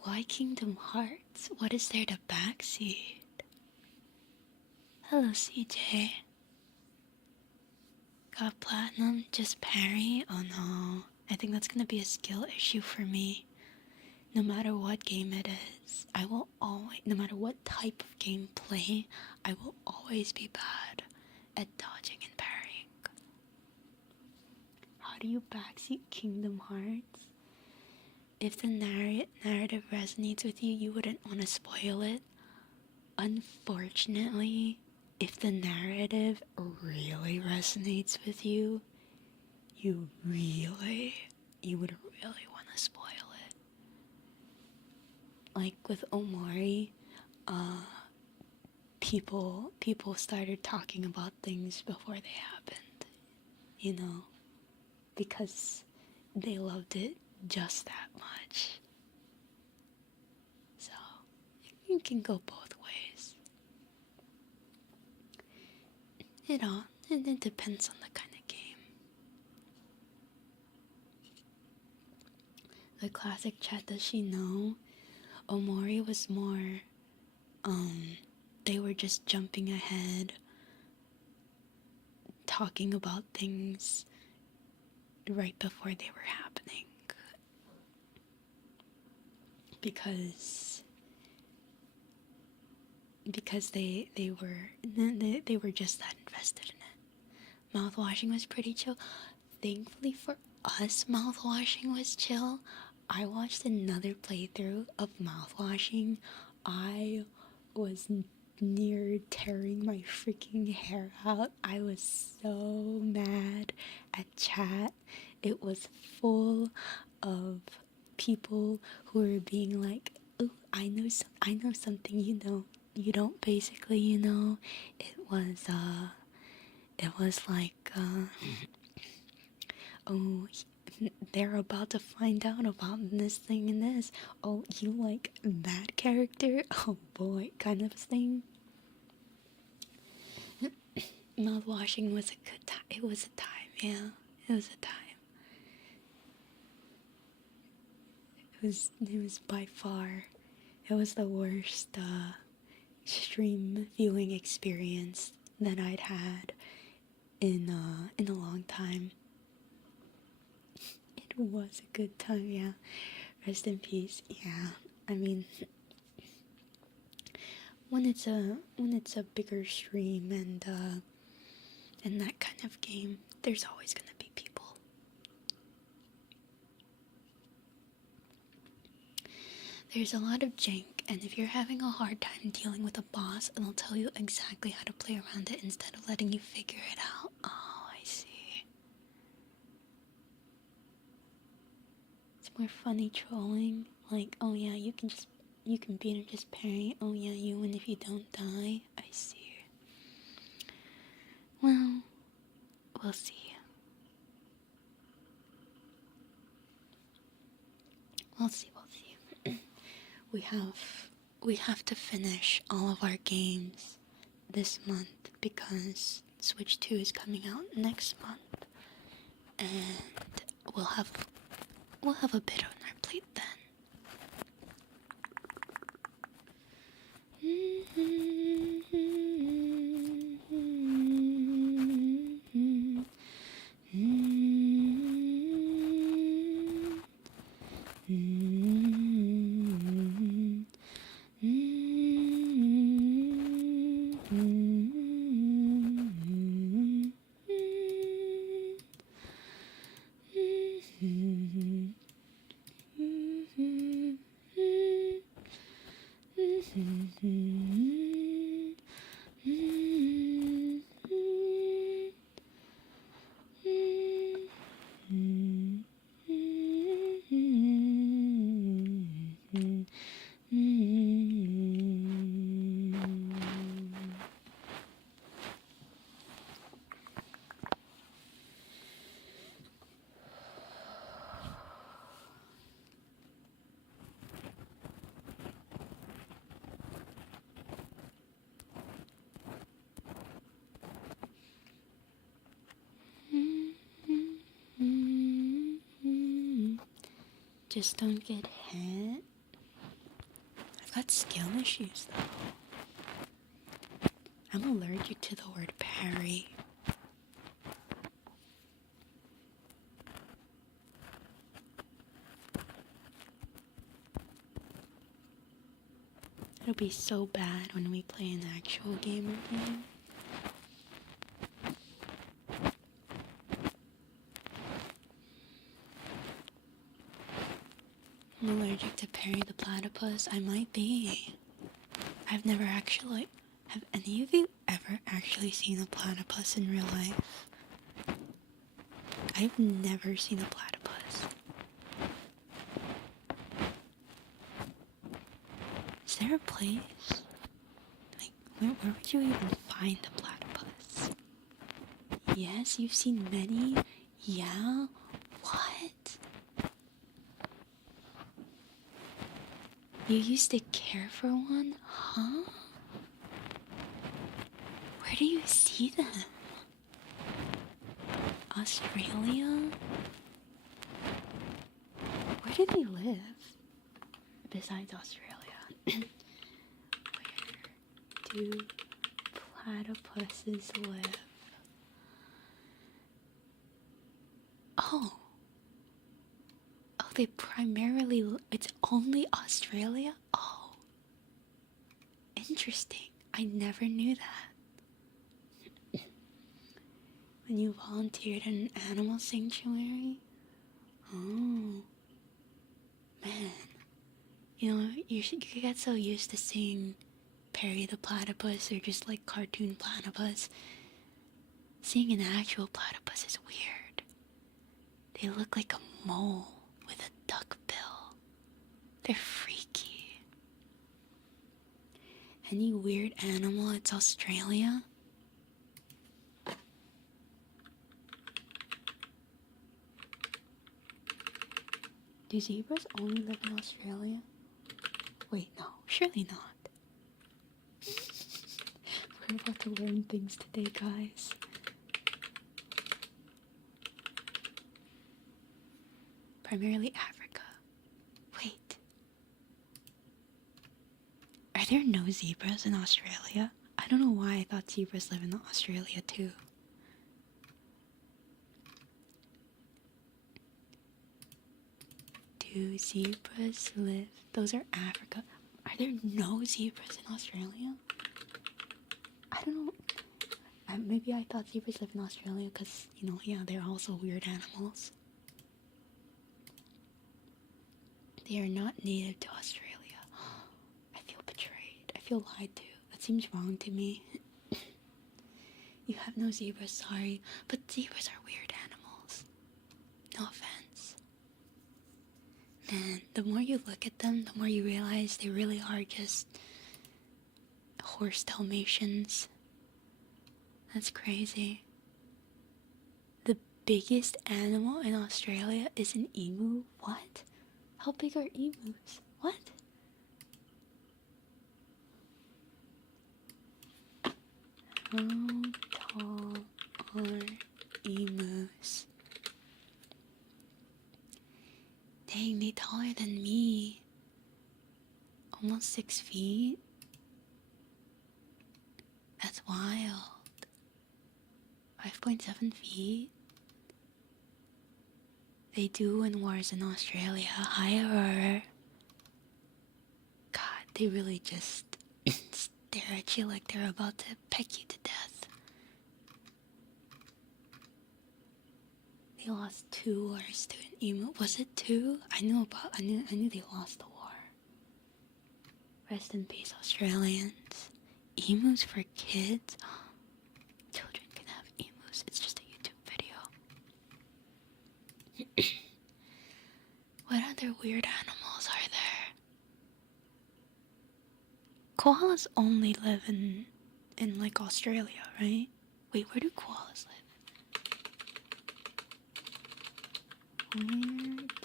Why Kingdom Hearts? What is there to backseat? Hello, CJ. Got platinum? Just parry? Oh no. I think that's gonna be a skill issue for me. No matter what game it is, I will always, no matter what type of gameplay, I will always be bad at dodging and parrying. How do you backseat Kingdom Hearts? If the narrative resonates with you, you wouldn't want to spoil it. Unfortunately, if the narrative really resonates with you, you would really want to spoil it. Like with Omori, people started talking about things before they happened, because they loved it just that much. So, you can go both ways. It depends on the kind of game. The classic chat, does she know? Omori was more, they were just jumping ahead, talking about things right before they were happening. Because they were just that invested in it. Mouthwashing was pretty chill. Thankfully for us, mouthwashing was chill. I watched another playthrough of mouthwashing. I was near tearing my freaking hair out. I was so mad at chat. It was full of people who were being like, "Oh, I know something you don't." Basically, it was like, oh, they're about to find out about this thing and this. Oh, you like that character? Oh boy, kind of thing. Mouth washing was a good time. It was a time, yeah. It was a time. It was by far, it was the worst stream viewing experience that I'd had in a long time. It was a good time, yeah. Rest in peace. Yeah, I mean, when it's a bigger stream and that kind of game, there's always gonna be people. There's a lot of jank, and if you're having a hard time dealing with a boss, it'll tell you exactly how to play around it instead of letting you figure it out. Oh, I see. It's more funny trolling. Like, oh yeah, you can beat or just parry. Oh yeah, you win if you don't die. I see. Well, we'll see. We'll see. We have to finish all of our games this month because Switch 2 is coming out next month, and we'll have a bit on our plate then. Just don't get hit. I've got skill issues though. I'm allergic to the word parry. It'll be so bad when we play an actual gamer game. I'm allergic to Perry the Platypus. I might be. I've never actually... Have any of you ever actually seen a platypus in real life? I've never seen a platypus. Is there a place? Like, where would you even find a platypus? Yes, you've seen many? Yeah? What? You used to care for one? Huh? Where do you see them? Australia? Where do they live? Besides Australia. Where do platypuses live? Oh, they primarily... It's only Australia? Oh. Interesting. I never knew that. When you volunteered in an animal sanctuary? Oh. Man. You know, you get so used to seeing Perry the Platypus or just like cartoon platypus. Seeing an actual platypus is weird. They look like a mole with a duck bill. They're freaky. Any weird animal, it's Australia? Do zebras only live in Australia? Wait, no, surely not. We're about to learn things today, guys. Primarily Africa. Wait. Are there no zebras in Australia? I don't know why I thought zebras live in Australia too. Do zebras live? Those are Africa. Are there no zebras in Australia? I don't know. Maybe I thought zebras live in Australia because, you know, yeah, they're also weird animals. They are not native to Australia. I feel betrayed. I feel lied to. That seems wrong to me. You have no zebras, sorry. But zebras are weird animals. No offense. Man, the more you look at them, the more you realize they really are just horse Dalmatians. That's crazy. The biggest animal in Australia is an emu? What? How big are emus? What? How tall are emus? Dang, they taller than me. Almost 6 feet? That's wild. 5.7 feet? They do win wars in Australia. Hi, Aurora. God, they really just stare at you like they're about to peck you to death. They lost 2 wars to an emu. Was it 2? I knew they lost the war. Rest in peace, Australians. Emus for kids? Children can have emus. It's just a YouTube video. What other weird animals are there? Koalas only live in like Australia, right? Wait, where do koalas live? Where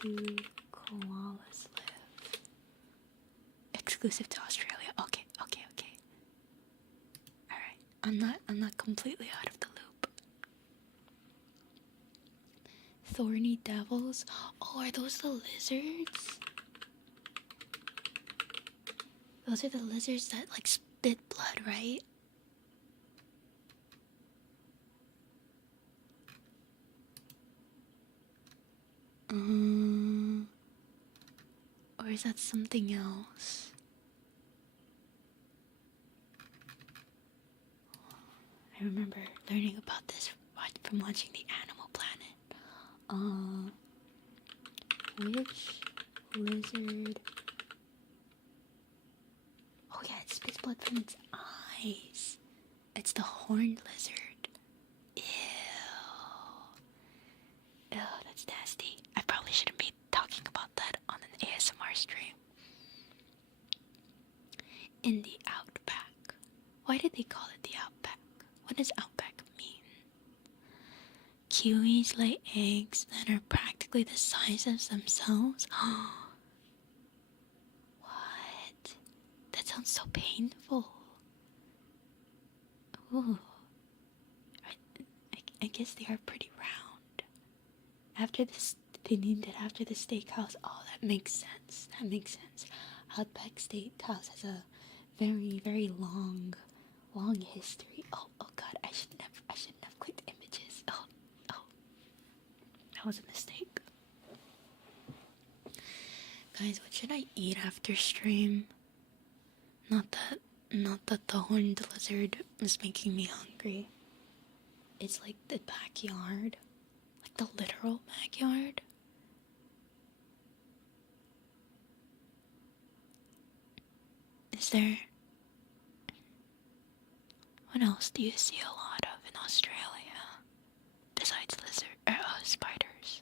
do koalas live? Exclusive to Australia. Okay. Alright. I'm not completely out of the loop. Thorny devils? Oh, are those the lizards? Those are the lizards that like spit blood, right? Or is that something else? I remember learning about this from watching the Animal Planet. Which lizard? Oh yeah, it spits blood from its eyes. It's the horned lizard. Ew. Ew, that's nasty. I probably shouldn't be talking about that on an ASMR stream. In the outback. Why did they call it the outback? What does outback mean? Kiwis lay eggs that are practically the size of themselves. What? That sounds so painful. Ooh. I guess they are pretty round. After this, they named it after the steakhouse. Oh, that makes sense. Outback Steakhouse has a very, very long history. Oh God, I shouldn't have clicked images. Oh, that was a mistake. Guys, what should I eat after stream? Not that the horned lizard is making me hungry. It's like the backyard. Like the literal backyard. Is there... What else do you see a lot of in Australia? Besides spiders.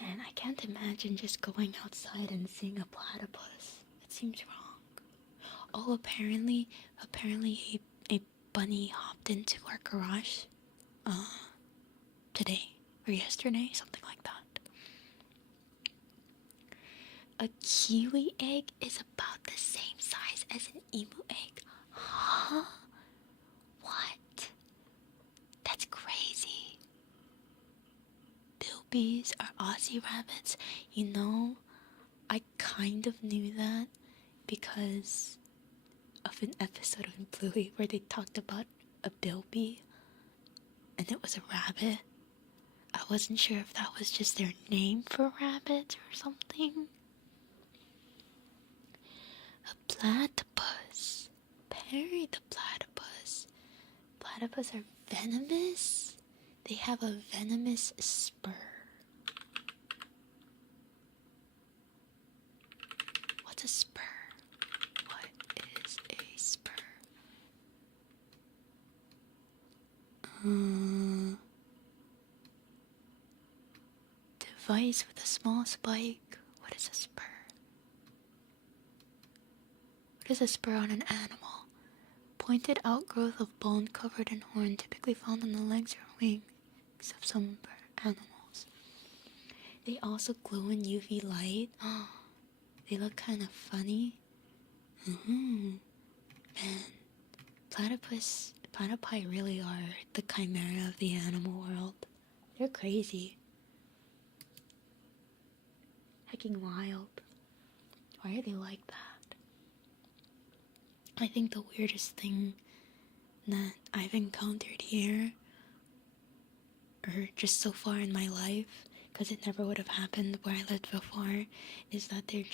Man, I can't imagine just going outside and seeing a platypus. It seems wrong. Oh, apparently a bunny hopped into our garage today or yesterday, something like that. A kiwi egg is about the same size as an emu egg. Huh? What? That's crazy. Bilbies are Aussie rabbits. You know, I kind of knew that because of an episode of Bluey where they talked about a bilby and it was a rabbit. I wasn't sure if that was just their name for rabbits or something. A platypus. Perry the platypus. Platypus are venomous? They have a venomous spur. What's a spur? What is a spur? Device with a small spike. What is a spur? What is a spur on an animal? Pointed outgrowth of bone covered in horn, typically found on the legs or wings of some animals. They also glow in UV light. They look kind of funny. Man, platypi really are the chimera of the animal world. They're crazy. Hecking wild. Why are they like that? I think the weirdest thing that I've encountered here, or just so far in my life, because it never would have happened where I lived before, is that they're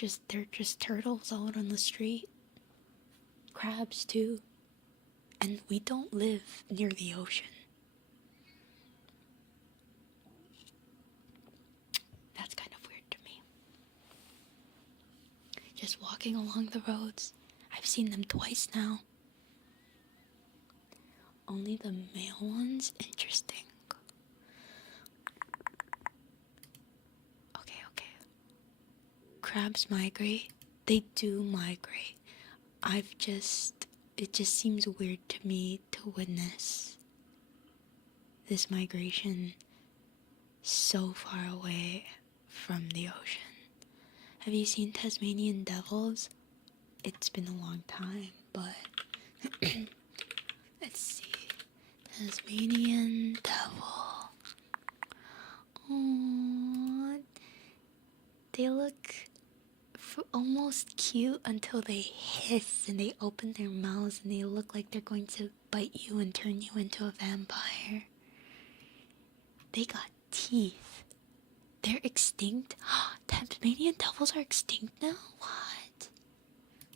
just turtles out on the street. Crabs too. And we don't live near the ocean. That's kind of weird to me. Just walking along the roads, I've seen them twice now. Only the male ones? Interesting. Okay. Crabs migrate. They do migrate. It just seems weird to me to witness this migration so far away from the ocean. Have you seen Tasmanian devils? It's been a long time, but let's see. Tasmanian devil. Oh, they look almost cute until they hiss and they open their mouths and they look like they're going to bite you and turn you into a vampire. They got teeth. They're extinct. Tasmanian devils are extinct now? What?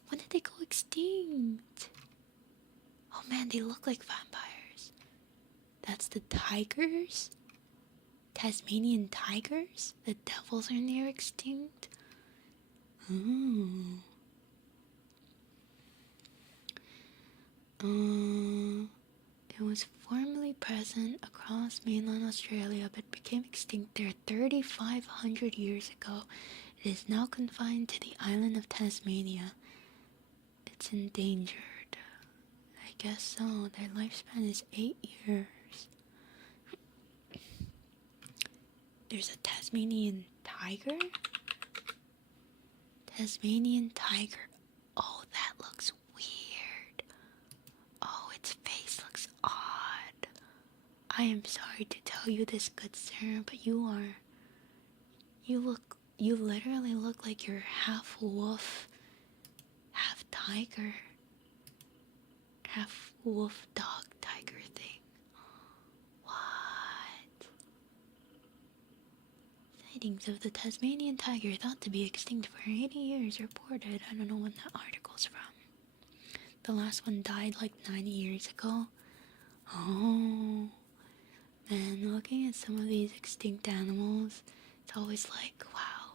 When did they go extinct? Oh man, they look like vampires. That's the tigers? Tasmanian tigers? The devils are near extinct? Ooh. It was formerly present across mainland Australia but became extinct there 3,500 years ago. It is now confined to the island of Tasmania. It's endangered. I guess so. Their lifespan is 8 years. There's a Tasmanian tiger? Tasmanian tiger. Oh, that looks weird. Oh, its face looks odd. I am sorry to tell you this, good sir, but you literally look like you're half wolf, half tiger, half wolf dog tiger thing. What? Sightings of the Tasmanian tiger thought to be extinct for 80 years reported. I don't know when that article's from. The last one died like 90 years ago. Oh, man, looking at some of these extinct animals, it's always like, wow.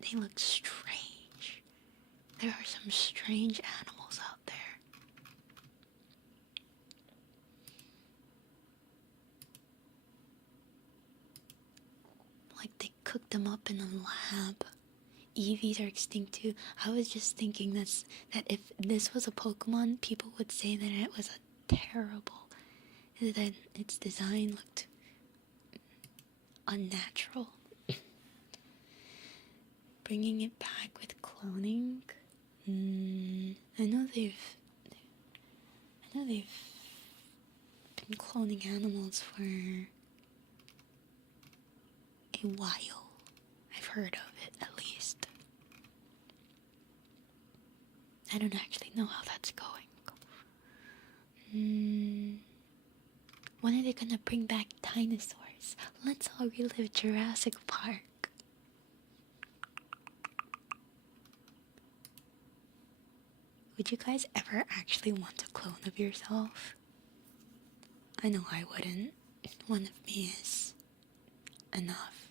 They look strange. There are some strange animals out there. Like they cooked them up in a lab. Eevees are extinct too. I was just thinking that if this was a Pokemon, people would say that it was terrible. And then its design looked unnatural. Bringing it back with cloning. I know they've been cloning animals for a while. I've heard of it, at least. I don't actually know how that's going. When are they gonna bring back dinosaurs? Let's all relive Jurassic Park. Would you guys ever actually want a clone of yourself? I know I wouldn't. One of me is enough.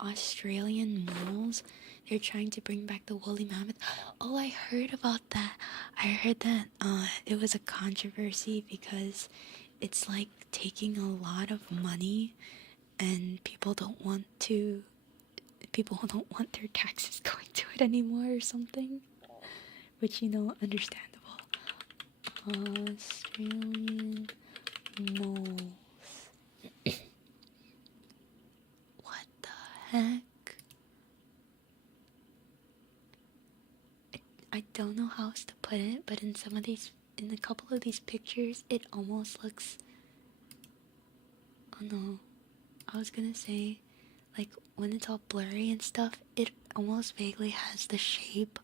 Australian moles, they're trying to bring back the woolly mammoth. Oh, I heard about that. I heard that it was a controversy because it's like taking a lot of money and people don't want their taxes going to it anymore or something. Which, understandable. Australian moles. What the heck? I don't know how else to put it, but in a couple of these pictures, it almost looks... Oh no. I was gonna say, like, when it's all blurry and stuff, it almost vaguely has the shape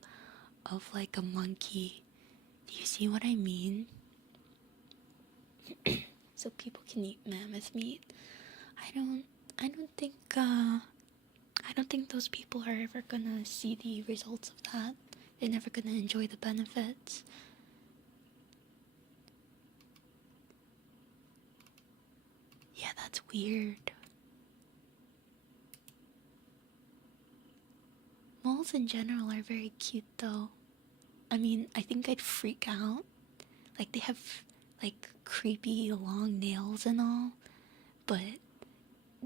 of, like, a monkey. Do you see what I mean? So people can eat mammoth meat. I don't think those people are ever gonna see the results of that. They're never gonna enjoy the benefits. Yeah, that's weird. Moles in general are very cute though. I mean, I think I'd freak out. Like, they have, like, creepy long nails and all. But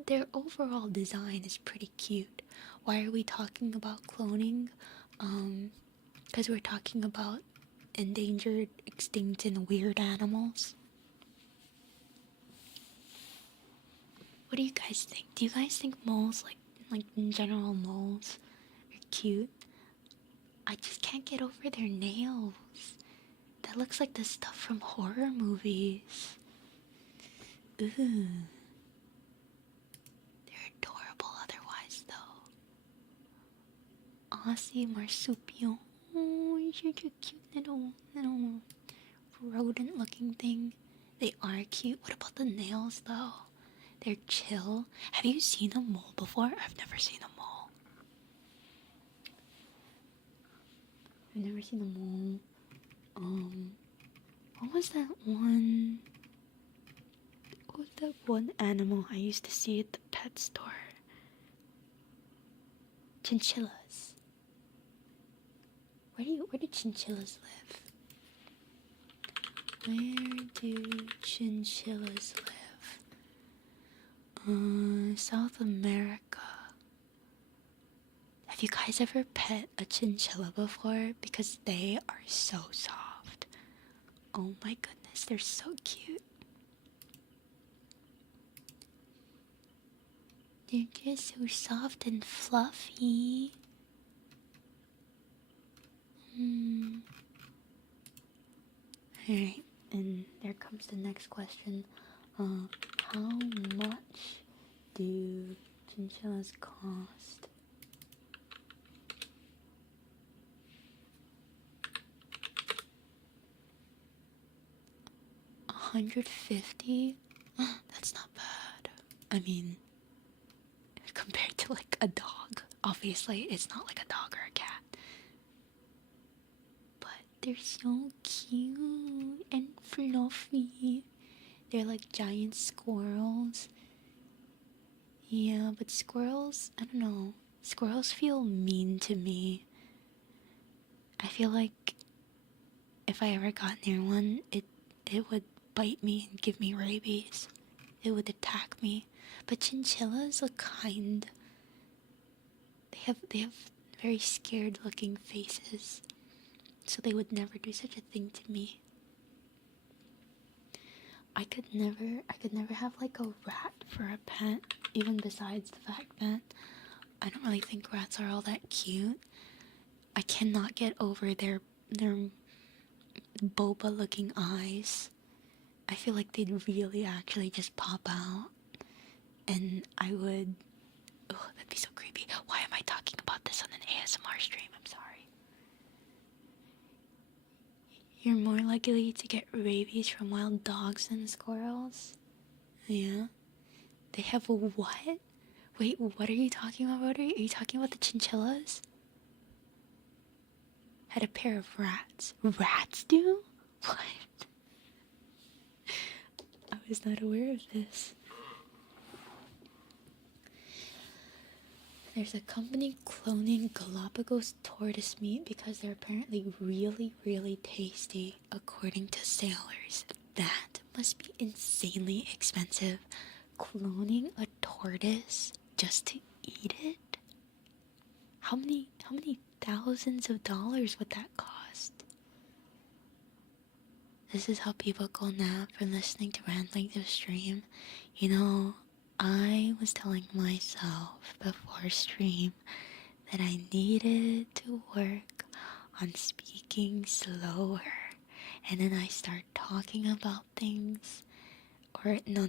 their overall design is pretty cute. Why are we talking about cloning? Because we're talking about endangered, extinct, and weird animals. What do you guys think? Do you guys think moles, like in general, moles are cute? I just can't get over their nails. That looks like the stuff from horror movies. Ooh. They're adorable otherwise, though. Aussie marsupial. Oh, you're such a cute little rodent-looking thing. They are cute. What about the nails, though? They're chill. Have you seen a mole before? I've never seen a mole. I've never seen a mole. What was that one? What was that one animal I used to see at the pet store? Chinchillas. Where do chinchillas live? Where do chinchillas live? South America. Have you guys ever pet a chinchilla before? Because they are so soft. Oh my goodness, they're so cute. They're just so soft and fluffy. Alright, and there comes the next question. How much do chinchillas cost? $150? That's not bad. I mean, compared to like a dog, obviously it's not like a dog or a cat. But they're so cute and fluffy. They're like giant squirrels. Yeah, but squirrels, I don't know. Squirrels feel mean to me. I feel like if I ever got near one, it would bite me and give me rabies. It would attack me. But chinchillas look kind. They have very scared looking faces. So they would never do such a thing to me. I could never have like a rat for a pet, even besides the fact that I don't really think rats are all that cute. I cannot get over their boba looking eyes. I feel like they'd really actually just pop out. And I would... Oh, that'd be so creepy. Why am I talking about this on an ASMR stream? I'm sorry. You're more likely to get rabies from wild dogs than squirrels? Yeah. They have a what? Wait, what are you talking about? Are you talking about the chinchillas? Had a pair of rats. Rats do? What? I was not aware of this. There's a company cloning Galapagos tortoise meat because they're apparently really, really tasty, according to sailors. That must be insanely expensive. Cloning a tortoise just to eat it? How many thousands of dollars would that cost? This is how people go nap for listening to rambling to stream. You know, I was telling myself before stream that I needed to work on speaking slower. And then I start talking about things. Or no.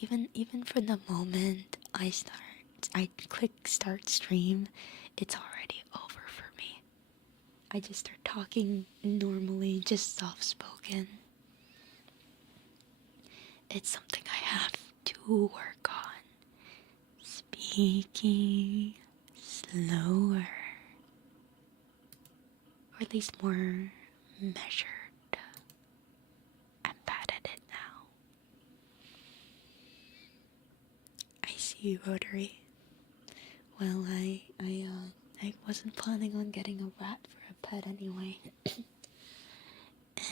Even from the moment I click start stream, it's already over for me. I just start talking normally, just soft spoken. It's something I have to work on. Speaking slower. Or at least more measured. I'm bad at it now. I see you, Rotary. Well, I wasn't planning on getting a rat for a pet anyway.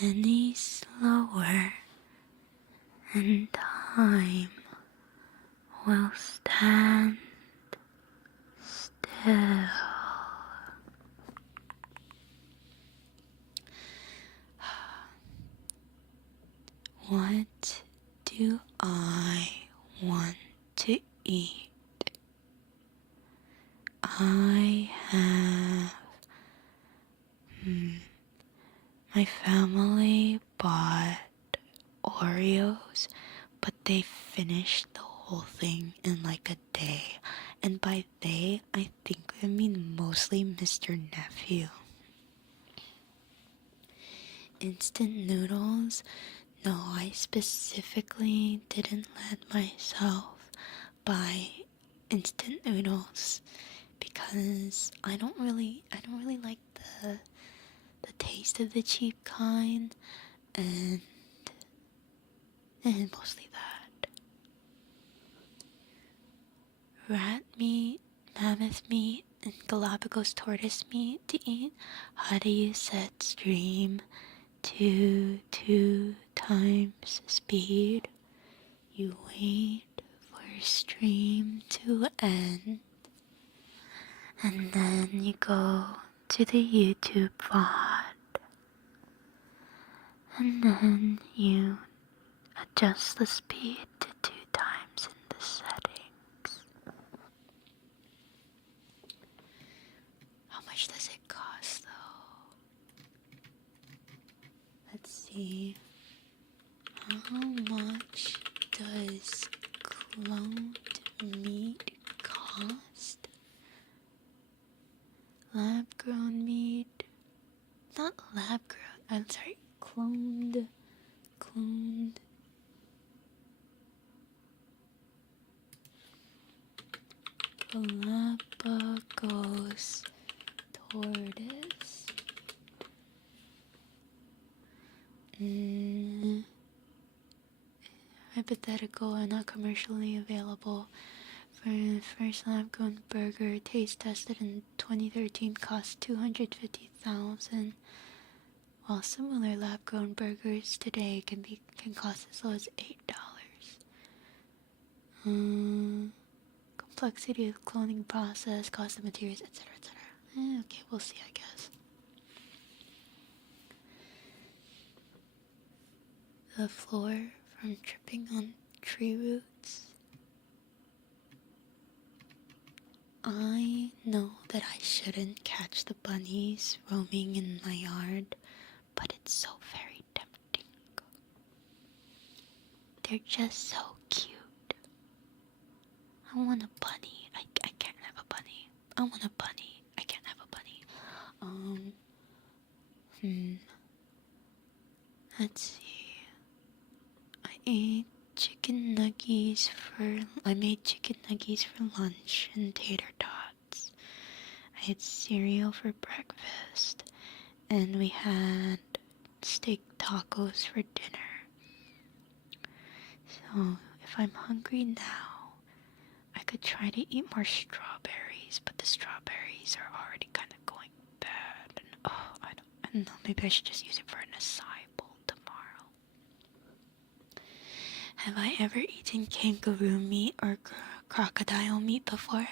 Any slower, and time will stand still. What do I want to eat? I have... My family bought Oreos, but they finished the whole thing in like a day. And by they, I think I mean mostly Mr. Nephew. Instant noodles? No, I specifically didn't let myself buy instant noodles because I don't really like the taste of the cheap kind, and mostly that. Rat meat, mammoth meat, and Galapagos tortoise meat to eat. How do you set stream to 2 times speed? You wait for stream to end, and then you go to the YouTube VOD, and then you adjust the speed to 2 times in the settings. How much does it cost though? Let's see. How much does cloned meat cost? Lab grown meat. Not lab grown. I'm sorry. Cloned. Galapagos tortoise. Hypothetical and not commercially available. For the first lab-grown burger, taste tested in 2013, cost $250,000, while similar lab-grown burgers today can cost as low as $8. Complexity of cloning process, cost of materials, etc., etc. Okay, we'll see, I guess. The floor from tripping on tree roots. I know that I shouldn't catch the bunnies roaming in my yard, but it's so very tempting. They're just so cute. I want a bunny. I can't have a bunny. I want a bunny. I can't have a bunny. Let's see. I made chicken nuggies for lunch and tater tots. I had cereal for breakfast, and we had steak tacos for dinner. So, if I'm hungry now, I could try to eat more strawberries, but the strawberries are already kind of going bad. And I don't know, maybe I should just use it for an acai bowl tomorrow. Have I ever eaten kangaroo meat or crocodile meat before?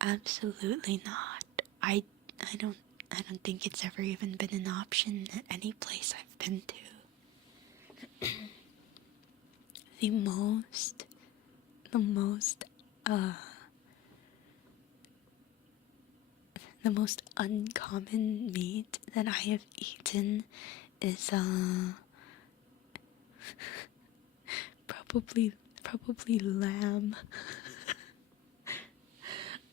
Absolutely not. I don't think it's ever even been an option at any place I've been to. the most the most uncommon meat that I have eaten is probably lamb.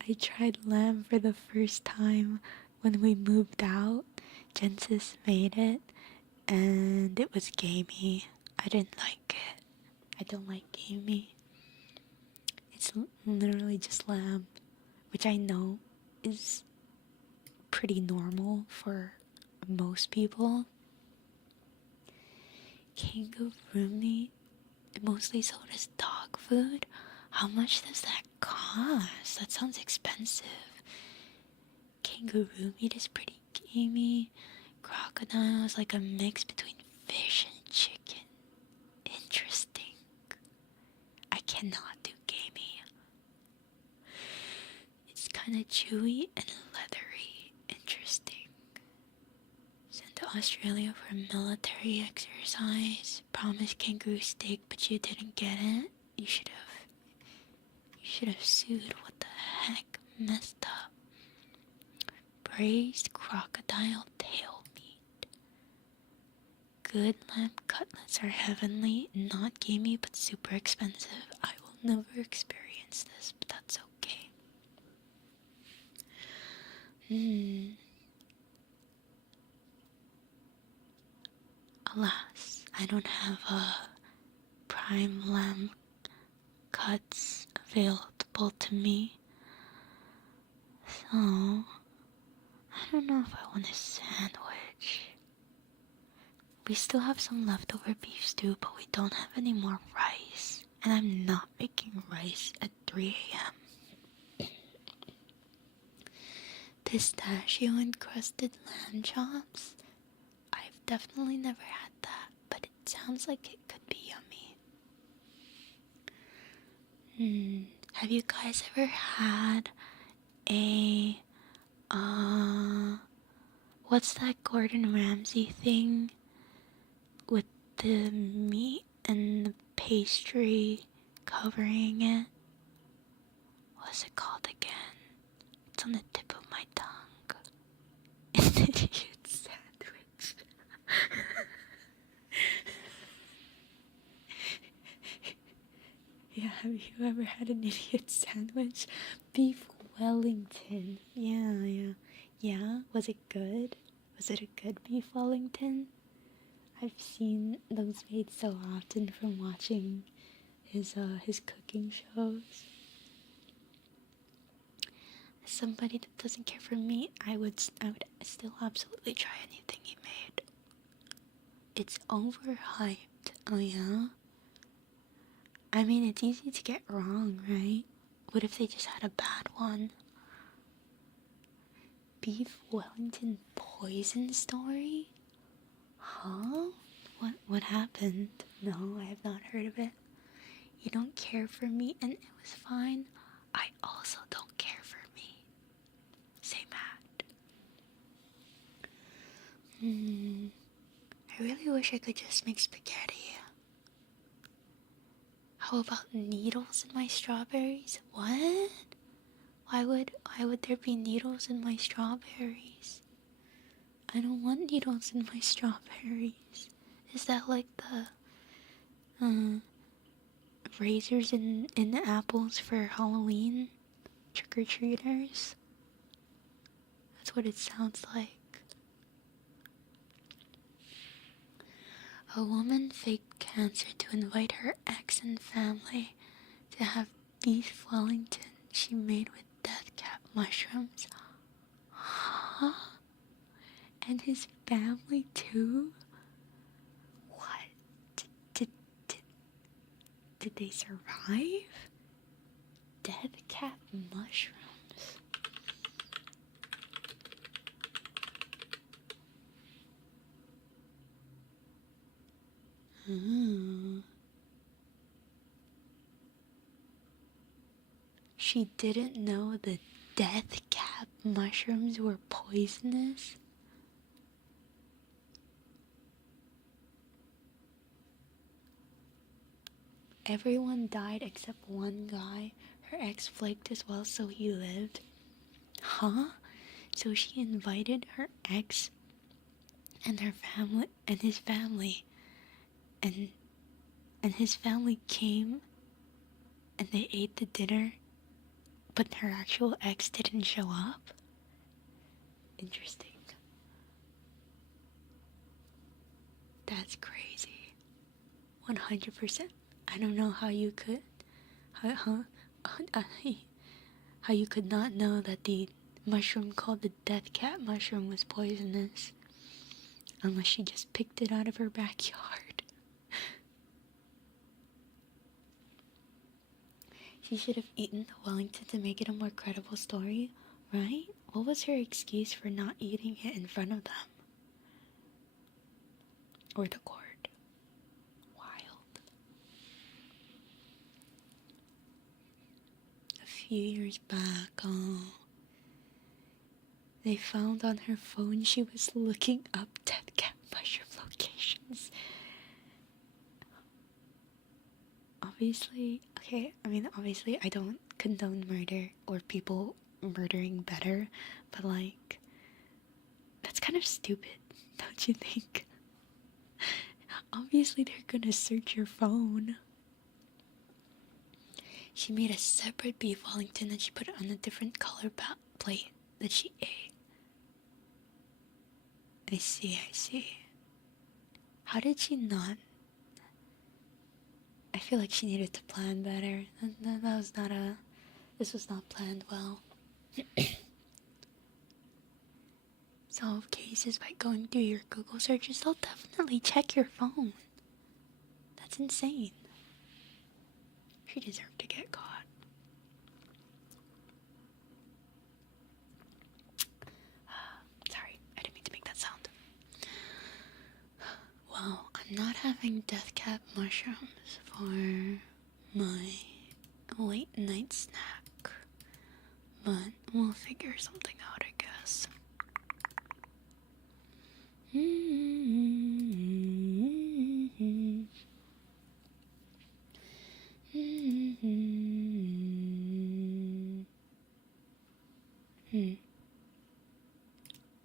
I tried lamb for the first time when we moved out. Jensis made it, and it was gamey. I didn't like it. I don't like gamey. It's literally just lamb, which I know is pretty normal for most people. Kangaroo meat, mostly sold as dog food. How much does that cost? That sounds expensive. Kangaroo meat is pretty gamey. Crocodile is like a mix between fish and chicken. Interesting. I cannot do gamey. It's kind of chewy and leathery. Interesting. Sent to Australia for military exercise. Promised kangaroo steak, but you didn't get it. You should have sued. What the heck? Messed up. Braised crocodile tail meat. Good lamb cutlets are heavenly, not gamey but super expensive. I will never experience this, but that's okay. Alas, I don't have prime lamb cuts available to me. So, I don't know if I want a sandwich. We still have some leftover beef stew, but we don't have any more rice. And I'm not making rice at 3 a.m. Pistachio encrusted lamb chops? I've definitely never had that, but it sounds like it could be yummy. Have you guys ever had a, what's that Gordon Ramsay thing with the meat and the pastry covering it? What's it called again? It's on the tip of my tongue. An idiot sandwich. Yeah, have you ever had an idiot sandwich? Beef Wellington. Yeah. Was it good? Was it a good beef Wellington? I've seen those made so often from watching his cooking shows. As somebody that doesn't care for meat, I would still absolutely try anything he made. It's overhyped. Oh yeah? I mean, it's easy to get wrong, right? What if they just had a bad one? Beef Wellington poison story? Huh? What happened? No, I have not heard of it. You don't care for me, and it was fine. I also don't care for me. Say Matt. I really wish I could just make spaghetti. How about needles in my strawberries? What? Why would there be needles in my strawberries? I don't want needles in my strawberries. Is that like the razors in the apples for Halloween? Trick-or-treaters? That's what it sounds like. A woman faked cancer to invite her ex and family to have beef Wellington she made with death cap mushrooms. Huh? And his family too? What? Did they survive? Death cap mushrooms? She didn't know the death cap mushrooms were poisonous? Everyone died except one guy. Her ex flaked as well, so he lived. Huh? So she invited her ex and her family and his family, and his family came and they ate the dinner, but her actual ex didn't show up? Interesting. That's crazy. 100%. I don't know how you could, how you could not know that the mushroom called the death cat mushroom was poisonous, unless she just picked it out of her backyard. She should have eaten the Wellington to make it a more credible story, right? What was her excuse for not eating it in front of them? Or the court? Wild. A few years back, they found on her phone she was looking up dead cat mushroom locations. Obviously I don't condone murder or people murdering better, but like, that's kind of stupid, don't you think? Obviously they're gonna search your phone. She made a separate beef Wellington and she put it on a different color plate that she ate. I see. How did she not? I feel like she needed to plan better. This was not planned well. Solve cases by going through your Google searches. They'll definitely check your phone. That's insane. She deserved to get caught. Sorry, I didn't mean to make that sound. Well, I'm not having death cap mushrooms for my late night snack, but we'll figure something out, I guess.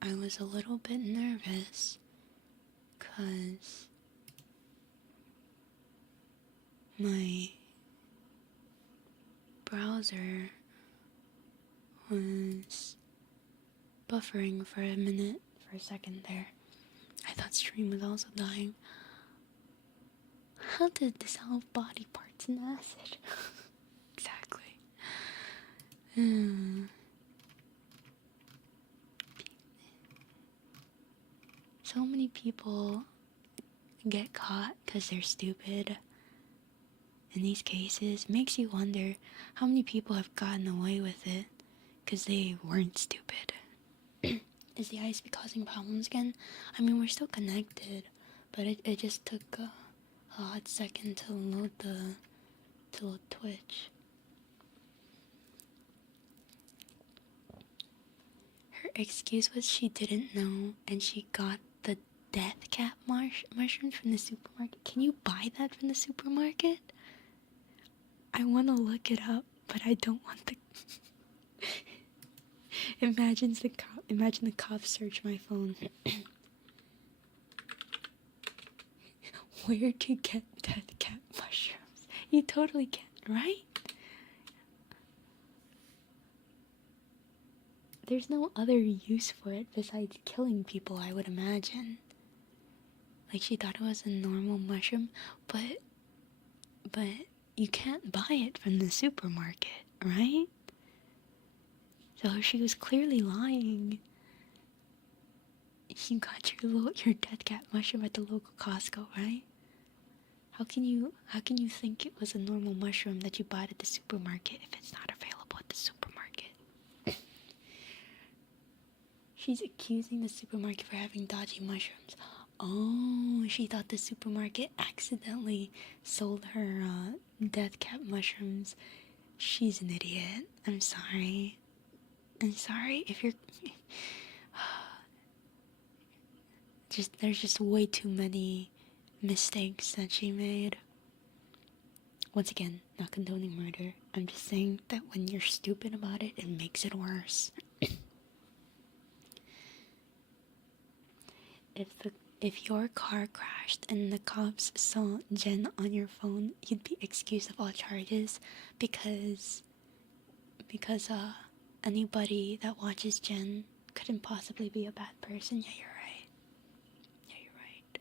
I was a little bit nervous because my browser was buffering for a second there. I thought stream was also dying. How to dissolve body parts in acid? Exactly. So many people get caught because they're stupid. In these cases, makes you wonder how many people have gotten away with it because they weren't stupid. Is the ice causing problems again? I mean, we're still connected, but it just took a hot second to load Twitch. Her excuse was she didn't know, and she got the death cap mushrooms from the supermarket. Can you buy that from the supermarket? I want to look it up, but I don't want the. Imagine the cops search my phone. Where to get death cat mushrooms? You totally can, right? There's no other use for it besides killing people, I would imagine. Like, she thought it was a normal mushroom, but you can't buy it from the supermarket, right? So she was clearly lying. You got your dead cat mushroom at the local Costco, right? How can you think it was a normal mushroom that you bought at the supermarket if it's not available at the supermarket? She's accusing the supermarket for having dodgy mushrooms. Oh, she thought the supermarket accidentally sold her death cat mushrooms. She's an idiot. I'm sorry. If you're there's just way too many mistakes that she made. Once again, not condoning murder. I'm just saying that when you're stupid about it, it makes it worse. If your car crashed and the cops saw Jen on your phone, you'd be excused of all charges because anybody that watches Jen couldn't possibly be a bad person. Yeah, you're right. Yeah, you're right.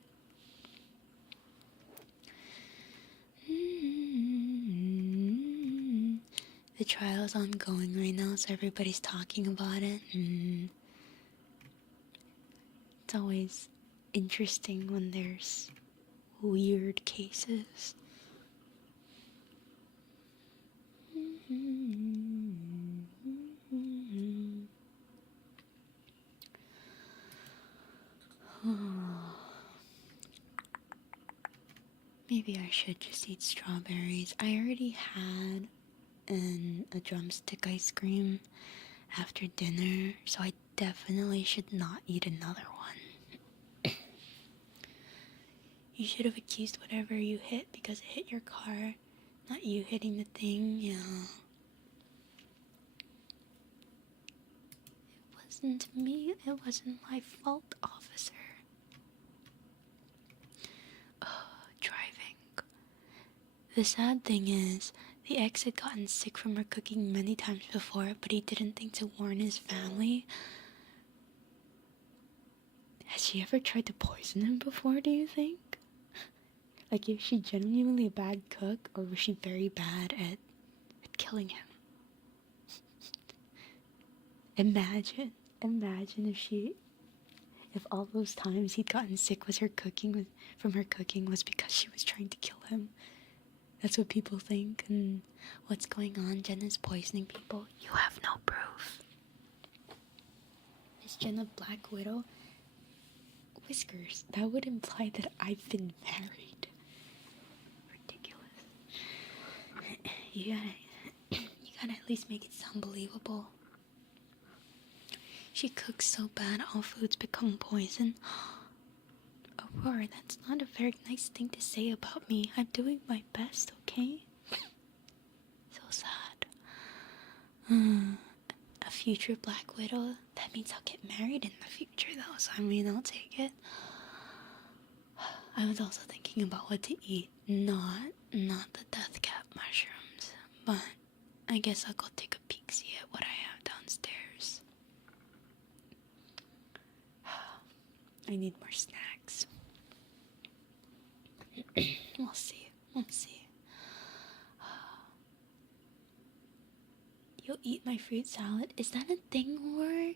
The trial's ongoing right now, so everybody's talking about it. It's always interesting when there's weird cases. Maybe I should just eat strawberries. I already had a drumstick ice cream after dinner, so I definitely should not eat another one. You should have accused whatever you hit because it hit your car, not you hitting the thing. Yeah. It wasn't me. It wasn't my fault, officer. Driving. The sad thing is, the ex had gotten sick from her cooking many times before, but he didn't think to warn his family. Has she ever tried to poison him before, do you think? Like, is she genuinely a bad cook, or was she very bad at killing him? Imagine if all those times he'd gotten sick from her cooking was because she was trying to kill him. That's what people think, and what's going on? Jen is poisoning people. You have no proof. Is Jen a Black Widow? Whiskers. That would imply that I've been married. Ridiculous. You gotta at least make it sound believable. She cooks so bad, all foods become poison. Aurora, that's not a very nice thing to say about me. I'm doing my best, okay? So sad. A future Black Widow? That means I'll get married in the future, though, so I mean, I'll take it. I was also thinking about what to eat. Not the death cat mushrooms, but I guess I'll go take a peek, see at what I have downstairs. I need more snacks. We'll see. You'll eat my fruit salad? Is that a thing, or...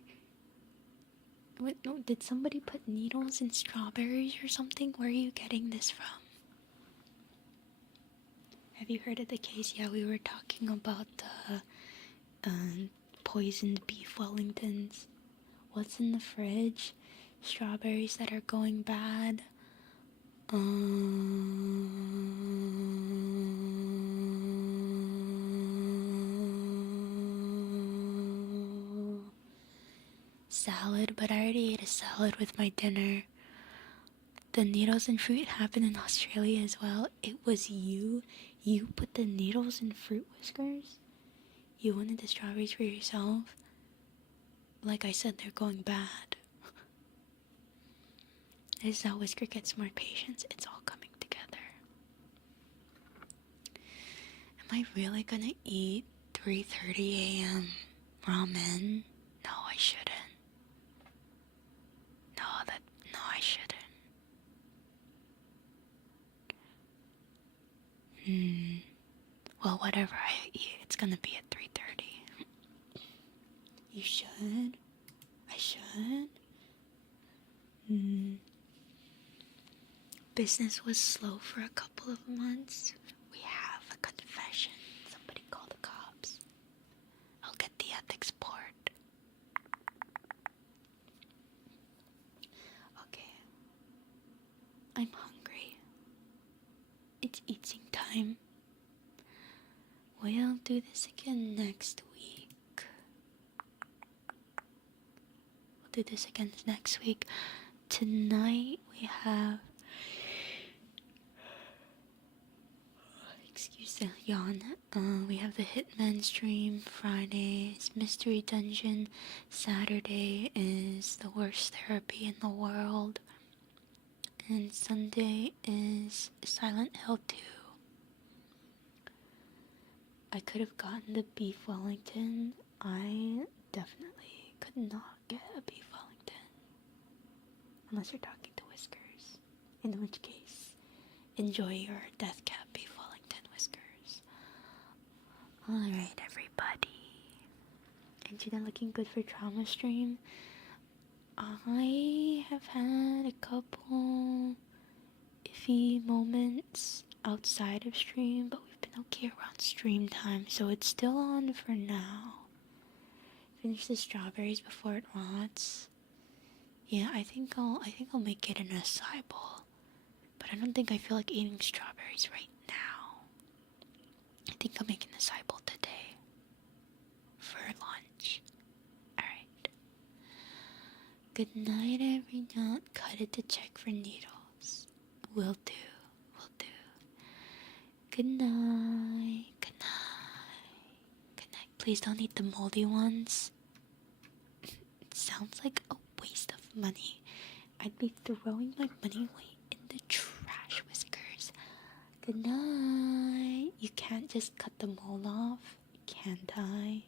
did somebody put needles in strawberries or something? Where are you getting this from? Have you heard of the case? Yeah, we were talking about the poisoned beef Wellingtons. What's in the fridge? Strawberries that are going bad. Salad, but I already ate a salad with my dinner. the needles in fruit happened in Australia as well. It was you. You put the needles in fruit whiskers? You wanted the strawberries for yourself? Like I said, they're going bad. This is how Whisker gets more patience. It's all coming together. Am I really gonna eat 3:30 a.m. ramen? No, I shouldn't. No, I shouldn't. Well, whatever I eat, it's gonna be at 3:30. You should? I should? Business was slow for a couple of months. We have a confession. Somebody call the cops. I'll get the ethics board. Okay. I'm hungry. It's eating time. We'll do this again next week. We'll do this again next week. Tonight we have... Excuse the yawn. We have the Hitman stream. Friday is Mystery Dungeon. Saturday is the worst therapy in the world. And Sunday is Silent Hill 2. I could have gotten the beef Wellington. I definitely could not get a beef Wellington. Unless you're talking to Whiskers. In which case, enjoy your death cap beef Wellington, Whiskers. Alright, everybody. Angela looking good for trauma stream. I have had a couple iffy moments outside of stream, but we've been okay around stream time, so it's still on for now. Finish the strawberries before it rots. Yeah, I think I'll make it an acai bowl, but I don't think I feel like eating strawberries right now. I think I'm making the acai bowl today for lunch. Alright. Good night, everyone. Cut it to check for needles. Will do. Good night. Good night. Good night. Please don't eat the moldy ones. It sounds like a waste of money. I'd be throwing my money away in the trash, Whiskers. Good night. You can't just cut the mold off, can't I?